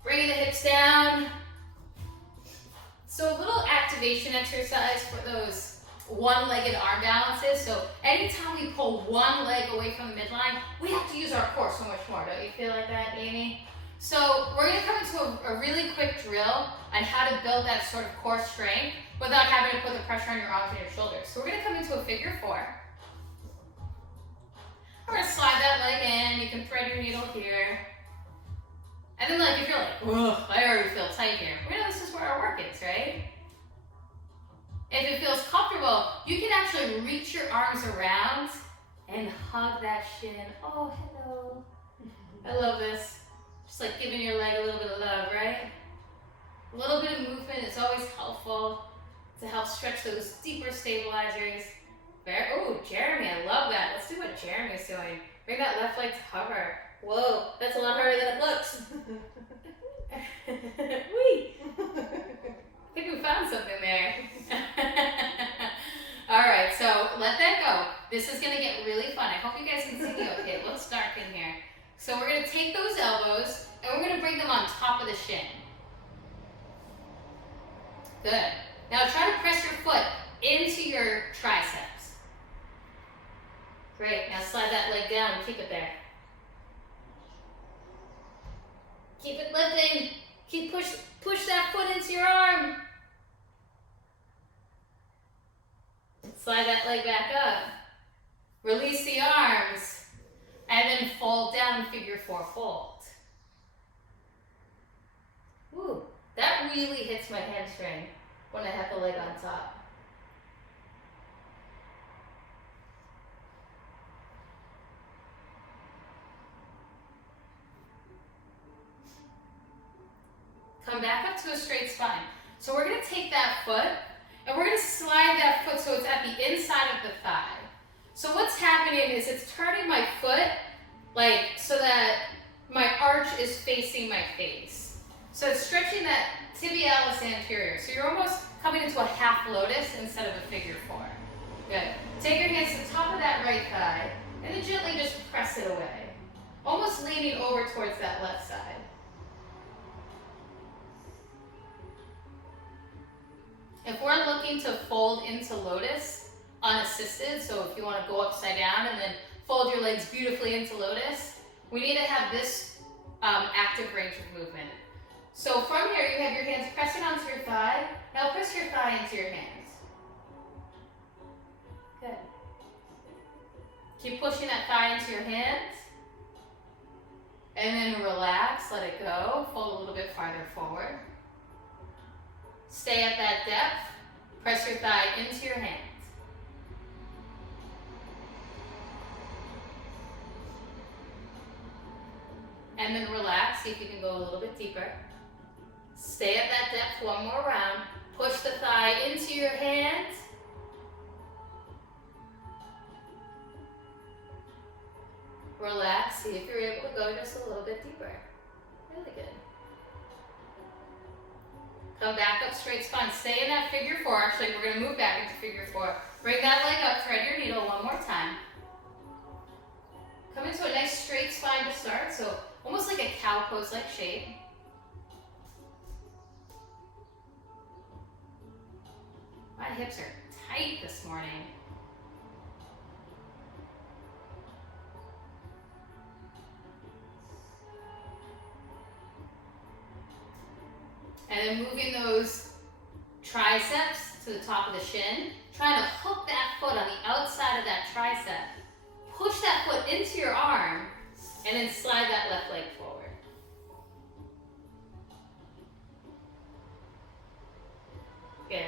Bringing the hips down. So a little activation exercise for those one-legged arm balances. So anytime we pull one leg away from the midline, we have to use our core so much more. Don't you feel like that, Amy? So we're gonna come into a really quick drill on how to build that sort of core strength without having to put the pressure on your arms and your shoulders. So we're gonna come into a figure four. We're gonna slide that leg in. You can thread your needle here. And then like if you're like, ugh, I already feel tight here. We know this is where our work is, right? If it feels comfortable, you can actually reach your arms around and hug that shin. Oh, hello. I love this. Just like giving your leg a little bit of love, right? A little bit of movement is always helpful to help stretch those deeper stabilizers. Oh, Jeremy, I love that. Let's do what Jeremy's doing. Bring that left leg to hover. Whoa, that's a lot harder than it looks. Whee! I think we found something there. All right, so let that go. This is gonna get really fun. I hope you guys can see me okay. It looks dark in here. So we're gonna take those elbows and we're gonna bring them on top of the shin. Good. Now try to press your foot into your triceps. Great, now slide that leg down and keep it there. Keep it lifting. Keep push that foot into your arm. Slide that leg back up. Release the arms. And then fold down, figure four fold. Woo, that really hits my hamstring when I have the leg on top. Come back up to a straight spine. So we're gonna take that foot and we're gonna slide that foot so it's at the inside of the thigh. So what's happening is it's turning my foot like so that my arch is facing my face. So it's stretching that tibialis anterior. So you're almost coming into a half lotus instead of a figure four. Good. Take your hands to the top of that right thigh and then gently just press it away. Almost leaning over towards that left side. If we're looking to fold into Lotus unassisted, so if you want to go upside down and then fold your legs beautifully into Lotus, we need to have this active range of movement. So from here, you have your hands pressing onto your thigh. Now press your thigh into your hands. Good. Keep pushing that thigh into your hands. And then relax, let it go. Fold a little bit farther forward. Stay at that depth. Press your thigh into your hands. And then relax, see if you can go a little bit deeper. Stay at that depth one more round. Push the thigh into your hands. Relax, see if you're able to go just a little bit deeper. Really good. Come back up, straight spine. Stay in that figure four. Actually, we're going to move back into figure four. Bring that leg up, thread your needle one more time. Come into a nice straight spine to start, so almost like a cow pose-like shape. My hips are tight this morning. And then moving those triceps to the top of the shin, trying to hook that foot on the outside of that tricep. Push that foot into your arm, and then slide that left leg forward. Good.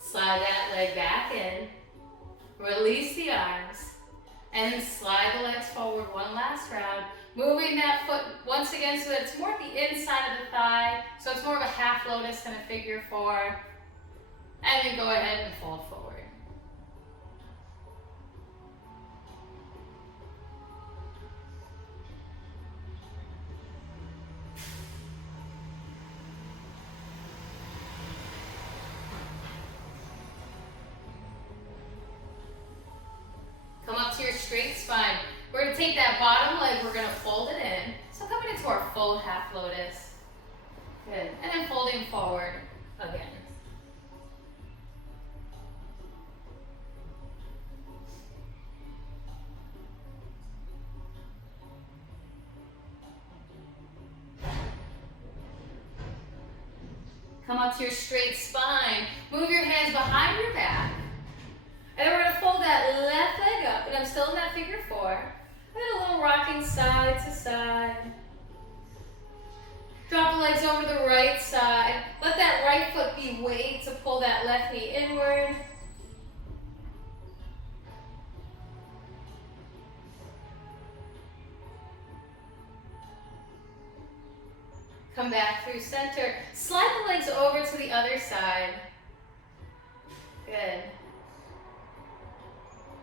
Slide that leg back in, release the arms, and then slide the legs forward one last round. Moving that foot once again so that it's more at the inside of the thigh, so it's more of a half lotus than a figure four. And then go ahead and fold forward. straight spine. We're gonna take that bottom leg, we're gonna fold it in. So coming into our full half lotus. Good. And then folding forward again. Come up to your straight spine. Move your hands behind your back. And then we're going to fold that left leg up. And I'm still in that figure four. And then a little rocking side to side. Drop the legs over to the right side. Let that right foot be weight to pull that left knee inward. Come back through center. Slide the legs over to the other side. Good.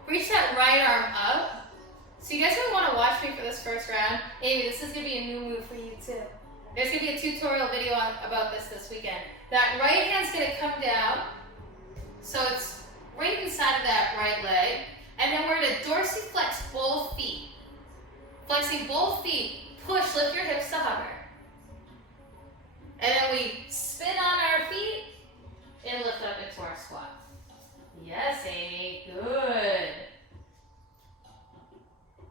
Reach that right arm up. So you guys really want to watch me for this first round. Amy, this is going to be a new move for you too. There's going to be a tutorial video about this weekend. That right hand's going to come down. So it's right inside of that right leg. And then we're going to dorsiflex both feet. Flexing both feet. Push, lift your hips to hover. And then we spin on our feet and lift up into our squat. Yes, Amy. Good.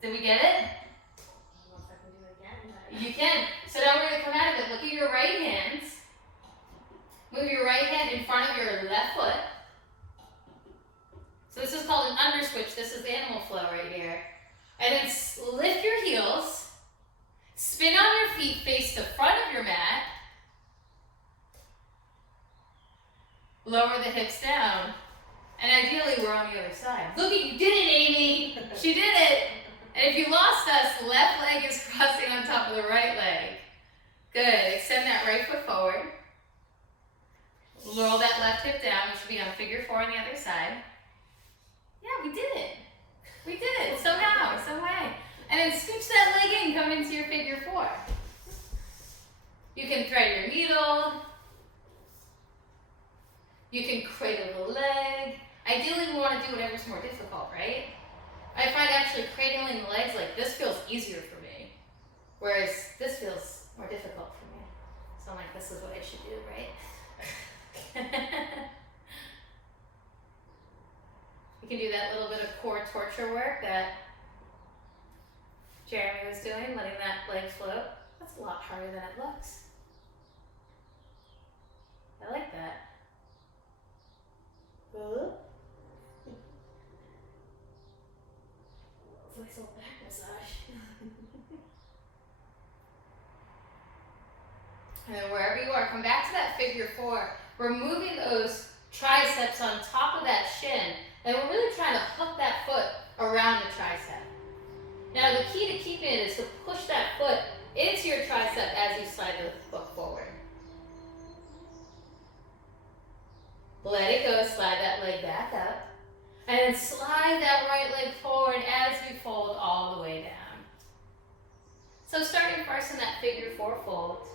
Did we get it? I don't know if I can do it again. You can. So now we're going to come out of it. Look at your right hands. Move your right hand in front of your left foot. So this is called an under switch. This is animal flow right here. And then lift your heels. Spin on your feet, face the front of your mat. Lower the hips down. And ideally, we're on the other side. Look at you, did it, Amy. She did it. And if you lost us, left leg is crossing on top of the right leg. Good. Extend that right foot forward. Roll that left hip down. We should be on figure four on the other side. Yeah, we did it. We did it somehow, some way. And then scooch that leg in, come into your figure four. You can thread your needle. You can cradle the leg. Ideally, we want to do whatever's more difficult, right? I find actually cradling the legs like this feels easier for me, whereas this feels more difficult for me. So I'm like, this is what I should do, right? You can do that little bit of core torture work that Jeremy was doing, letting that leg float. That's a lot harder than it looks. I like that. It's like some back massage. And then wherever you are, come back to that figure four. We're moving those triceps on top of that shin. And we're really trying to hook that foot around the tricep. Now the key to keeping it is to push that foot into your tricep as you slide the foot forward. Let it go, slide that leg back up. And then slide that right leg forward as we fold all the way down. So starting first in that figure four fold.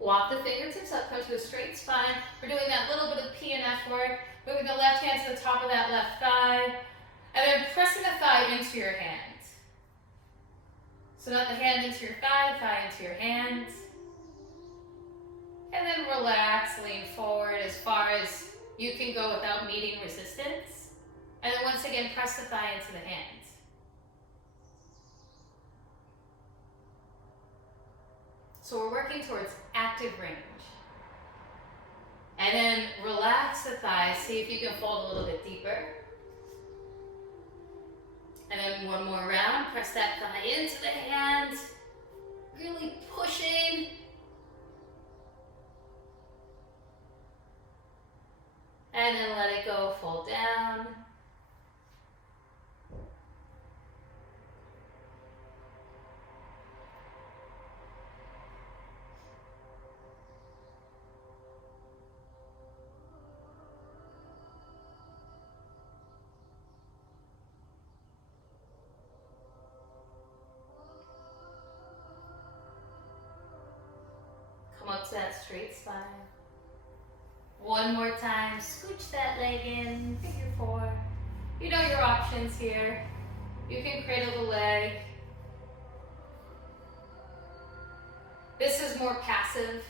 Walk the fingertips up, come to a straight spine. We're doing that little bit of P&F work. Moving the left hand to the top of that left thigh. And then pressing the thigh into your hands. So not the hand into your thigh, thigh into your hands. And then relax, lean forward as far as you can go without meeting resistance. And then once again, press the thigh into the hands. So we're working towards active range. And then relax the thighs, see if you can fold a little bit deeper. And then one more round, press that thigh into the hands, really pushing. And then let it go, fold down. Come up to that straight spine. One more time, scooch that leg in, figure 4. You know your options here. You can cradle the leg. This is more passive,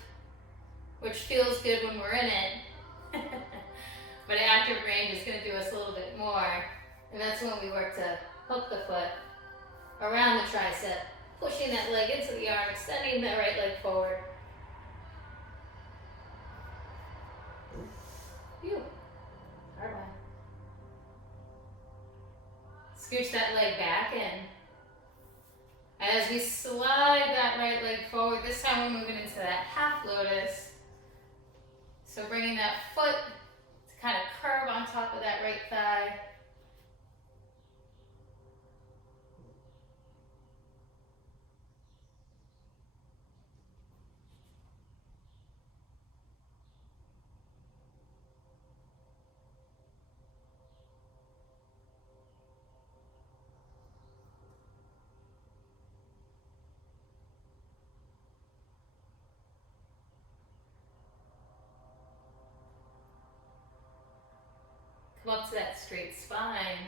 which feels good when we're in it. But active range is going to do us a little bit more. And that's when we work to hook the foot around the tricep, pushing that leg into the arm, extending that right leg forward. Phew. Hard one. Scooch that leg back in. As we slide that right leg forward, this time we're moving into that half lotus. So bringing that foot to kind of curve on top of that right thigh. Come up to that straight spine.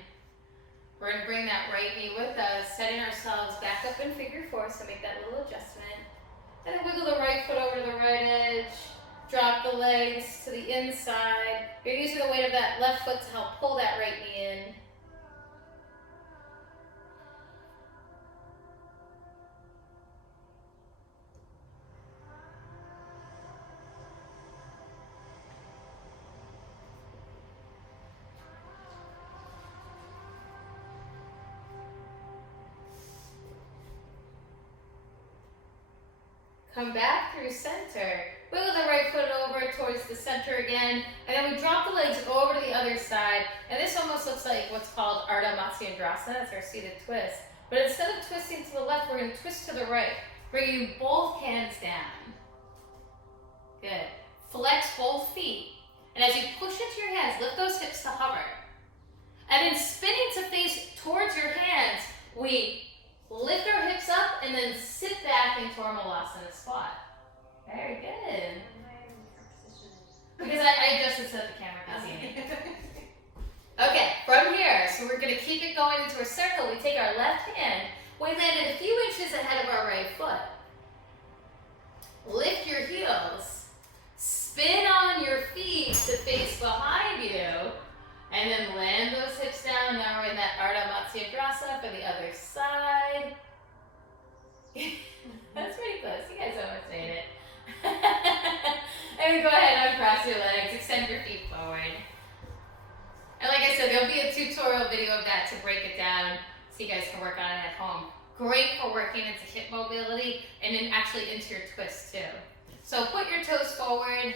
We're going to bring that right knee with us, setting ourselves back up in figure 4, so make that little adjustment. And then wiggle the right foot over to the right edge. Drop the legs to the inside. You're using the weight of that left foot to help pull that right knee in. Come back through center. Wiggle the right foot over towards the center again. And then we drop the legs over to the other side. And this almost looks like what's called Ardha Matsyendrasana. That's our seated twist. But instead of twisting to the left, we're going to twist to the right. Bringing both hands down. Good. Flex both feet. And as you push into your hands, lift those hips to hover. And then spinning to face towards your hands, we lift our hips up and then sit back into our Malasana squat. Very good. Because I adjusted so that the camera can see me. Okay, from here, so we're going to keep it going into a circle. We take our left hand, we land it a few inches ahead of our right foot. Lift your heels, spin on your feet to face behind you, and then land those hips down. Now we're in that Ardha Matsyendrasana for the other side. That's pretty close. You guys almost made it. And then go ahead and uncross your legs, extend your feet forward. And like I said, there'll be a tutorial video of that to break it down so you guys can work on it at home. Great for working into hip mobility and then actually into your twist too. So put your toes forward.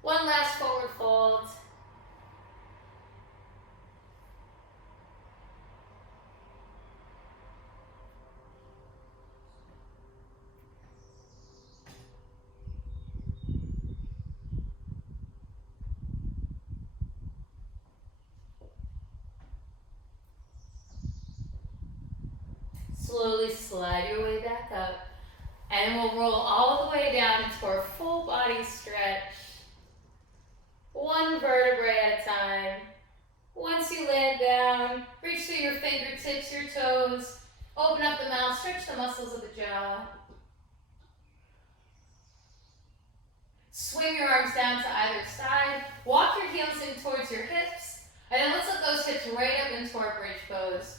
One last forward fold. Slowly slide your way back up, and we'll roll all the way down into our full body stretch. One vertebrae at a time. Once you land down, reach through your fingertips, your toes, open up the mouth, stretch the muscles of the jaw. Swing your arms down to either side, walk your heels in towards your hips, and then let's let those hips right up into our bridge pose.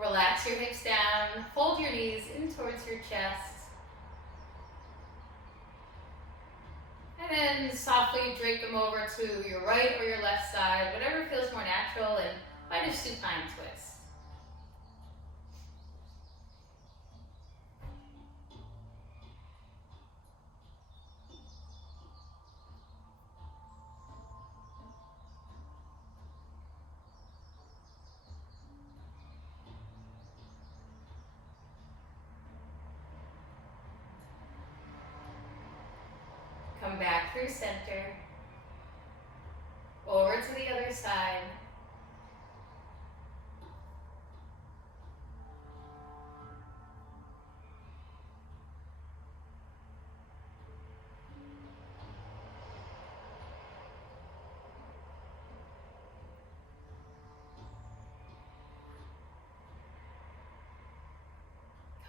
Relax your hips down, fold your knees in towards your chest. And then softly drape them over to your right or your left side, whatever feels more natural, and find a supine twist. Come back through center. Over to the other side.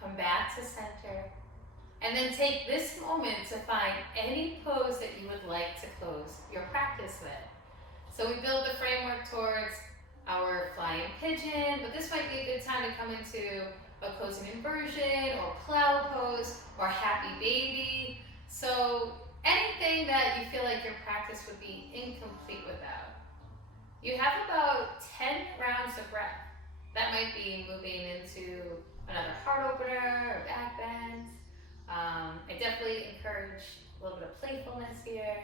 Come back to center. And then take this moment to find any pose that you would like to close your practice with. So we build the framework towards our flying pigeon, but this might be a good time to come into a closing inversion or cloud pose or happy baby. So anything that you feel like your practice would be incomplete without. You have about 10 rounds of breath. That might be moving into another heart opener or back bend. I definitely encourage a little bit of playfulness here.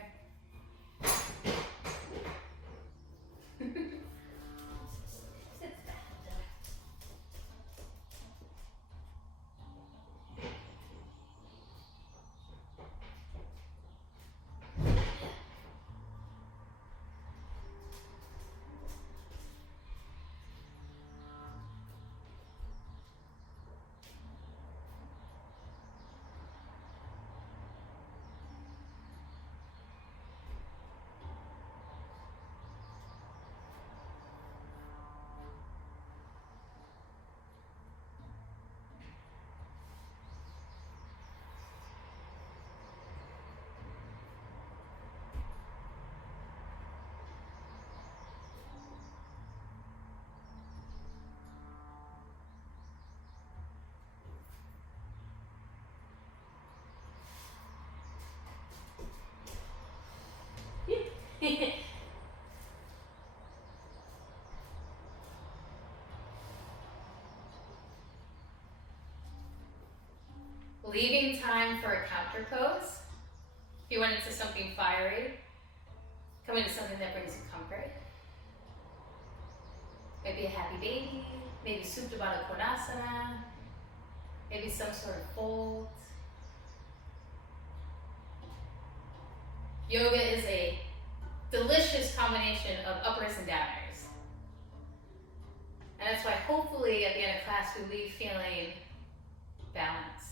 Leaving time for a counter pose. If you went into something fiery, come into something that brings you comfort. Maybe a happy baby, maybe Supta Baddha Konasana, maybe some sort of fold. Yoga is a delicious combination of uppers and downers. And that's why hopefully at the end of class we leave feeling balanced.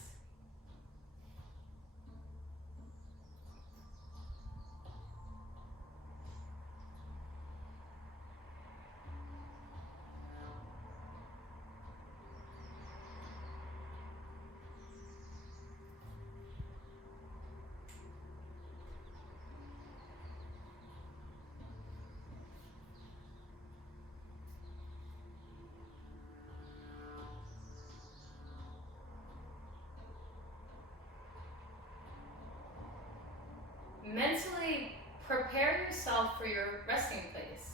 Mentally prepare yourself for your resting place.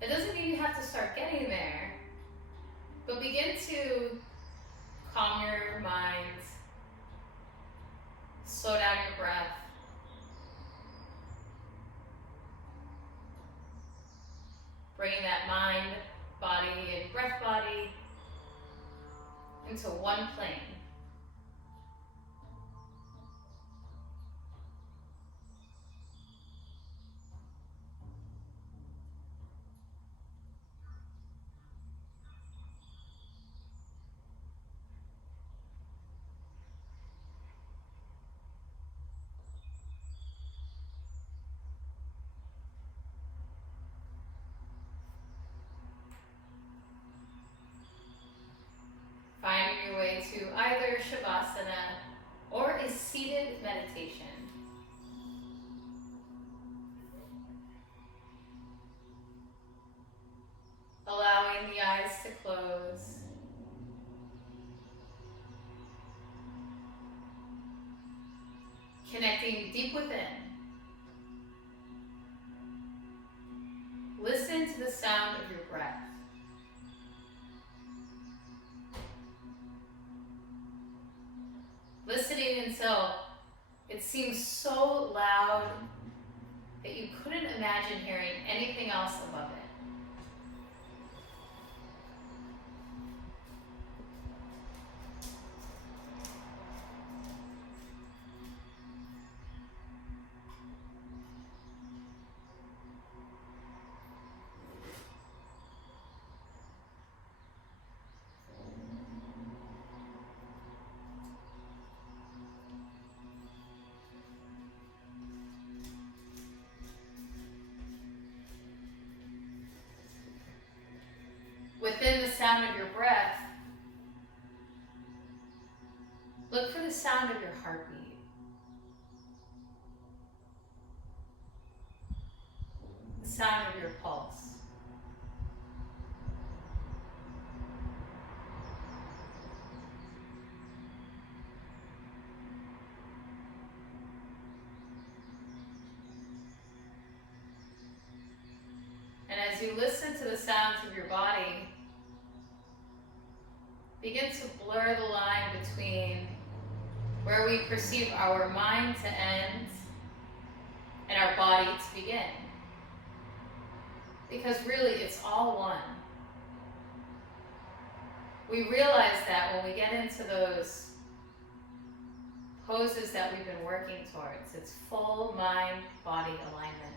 It doesn't mean you have to start getting there, but begin to calm your mind, slow down your breath, bringing that mind, body, and breath body into one plane. Finding your way to either Shavasana or a seated meditation. Allowing the eyes to close. Connecting deep within. Listen to the sound of your breath. Listening until it seems so loud that you couldn't imagine hearing anything else above it. sound of your breath, look for the sound of your heartbeat. The sound of your pulse. And as you listen to the sounds of your body, begin to blur the line between where we perceive our mind to end and our body to begin. Because really, it's all one. We realize that when we get into those poses that we've been working towards, it's full mind-body alignment.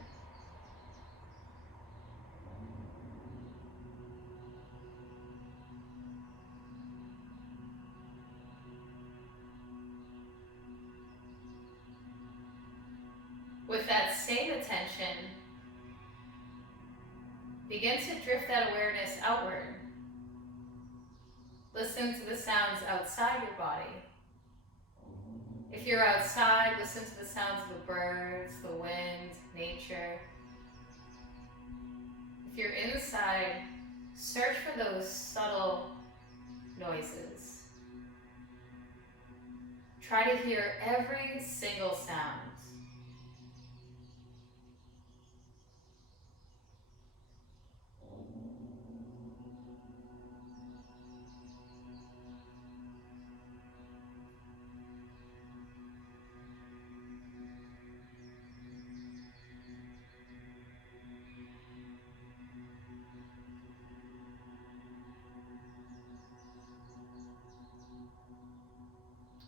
With that same attention, begin to drift that awareness outward. Listen to the sounds outside your body. If you're outside, listen to the sounds of the birds, the wind, nature. If you're inside, search for those subtle noises. Try to hear every single sound.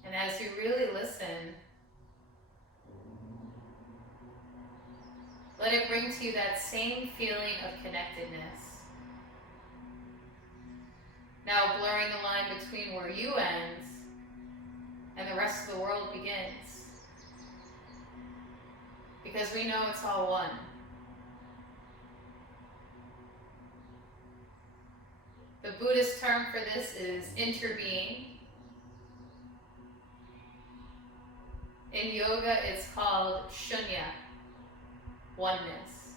And as you really listen, let it bring to you that same feeling of connectedness. Now blurring the line between where you end and the rest of the world begins. Because we know it's all one. The Buddhist term for this is interbeing. In yoga, it's called shunya, oneness.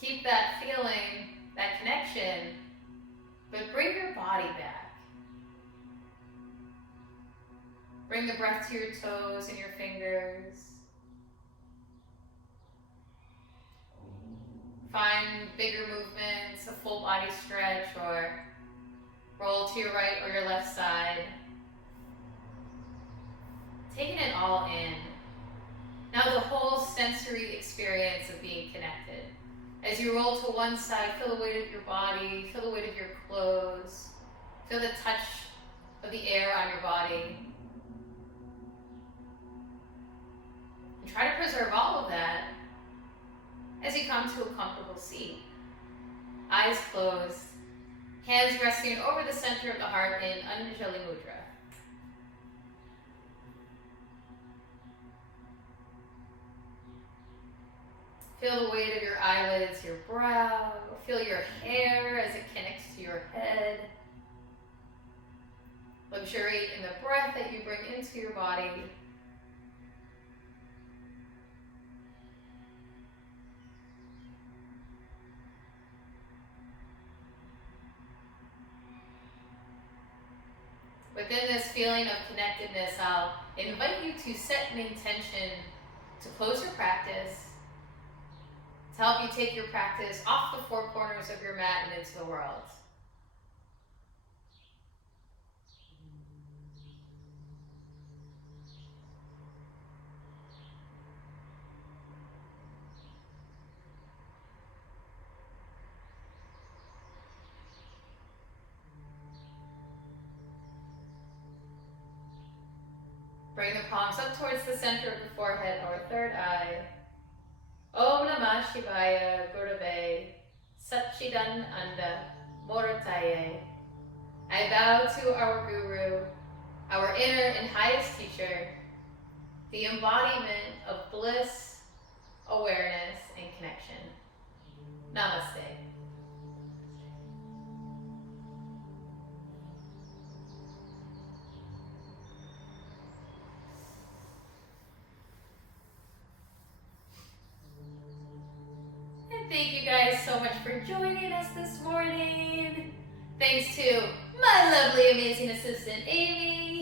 Keep that feeling, that connection, but bring your body back. Bring the breath to your toes and your fingers. Find bigger movements, a full body stretch, or roll to your right or your left side. Taking it all in. Now the whole sensory experience of being connected. As you roll to one side, feel the weight of your body, feel the weight of your clothes, feel the touch of the air on your body. And try to preserve all of that as you come to a comfortable seat. Eyes closed, hands resting over the center of the heart in Anjali Mudra. Feel the weight of your eyelids, your brow. Feel your hair as it connects to your head. Luxuriate in the breath that you bring into your body. Within this feeling of connectedness, I'll invite you to set an intention to close your practice, to help you take your practice off the four corners of your mat and into the world. Bring the palms up towards the center of the forehead or third eye. Om Namah Shivaya Gurave Satchidan Anda Morataye. I bow to our Guru, our inner and highest teacher, the embodiment of bliss, awareness, and connection. Namaste. And thank you guys so much for joining us this morning. Thanks to my lovely, amazing assistant, Amy.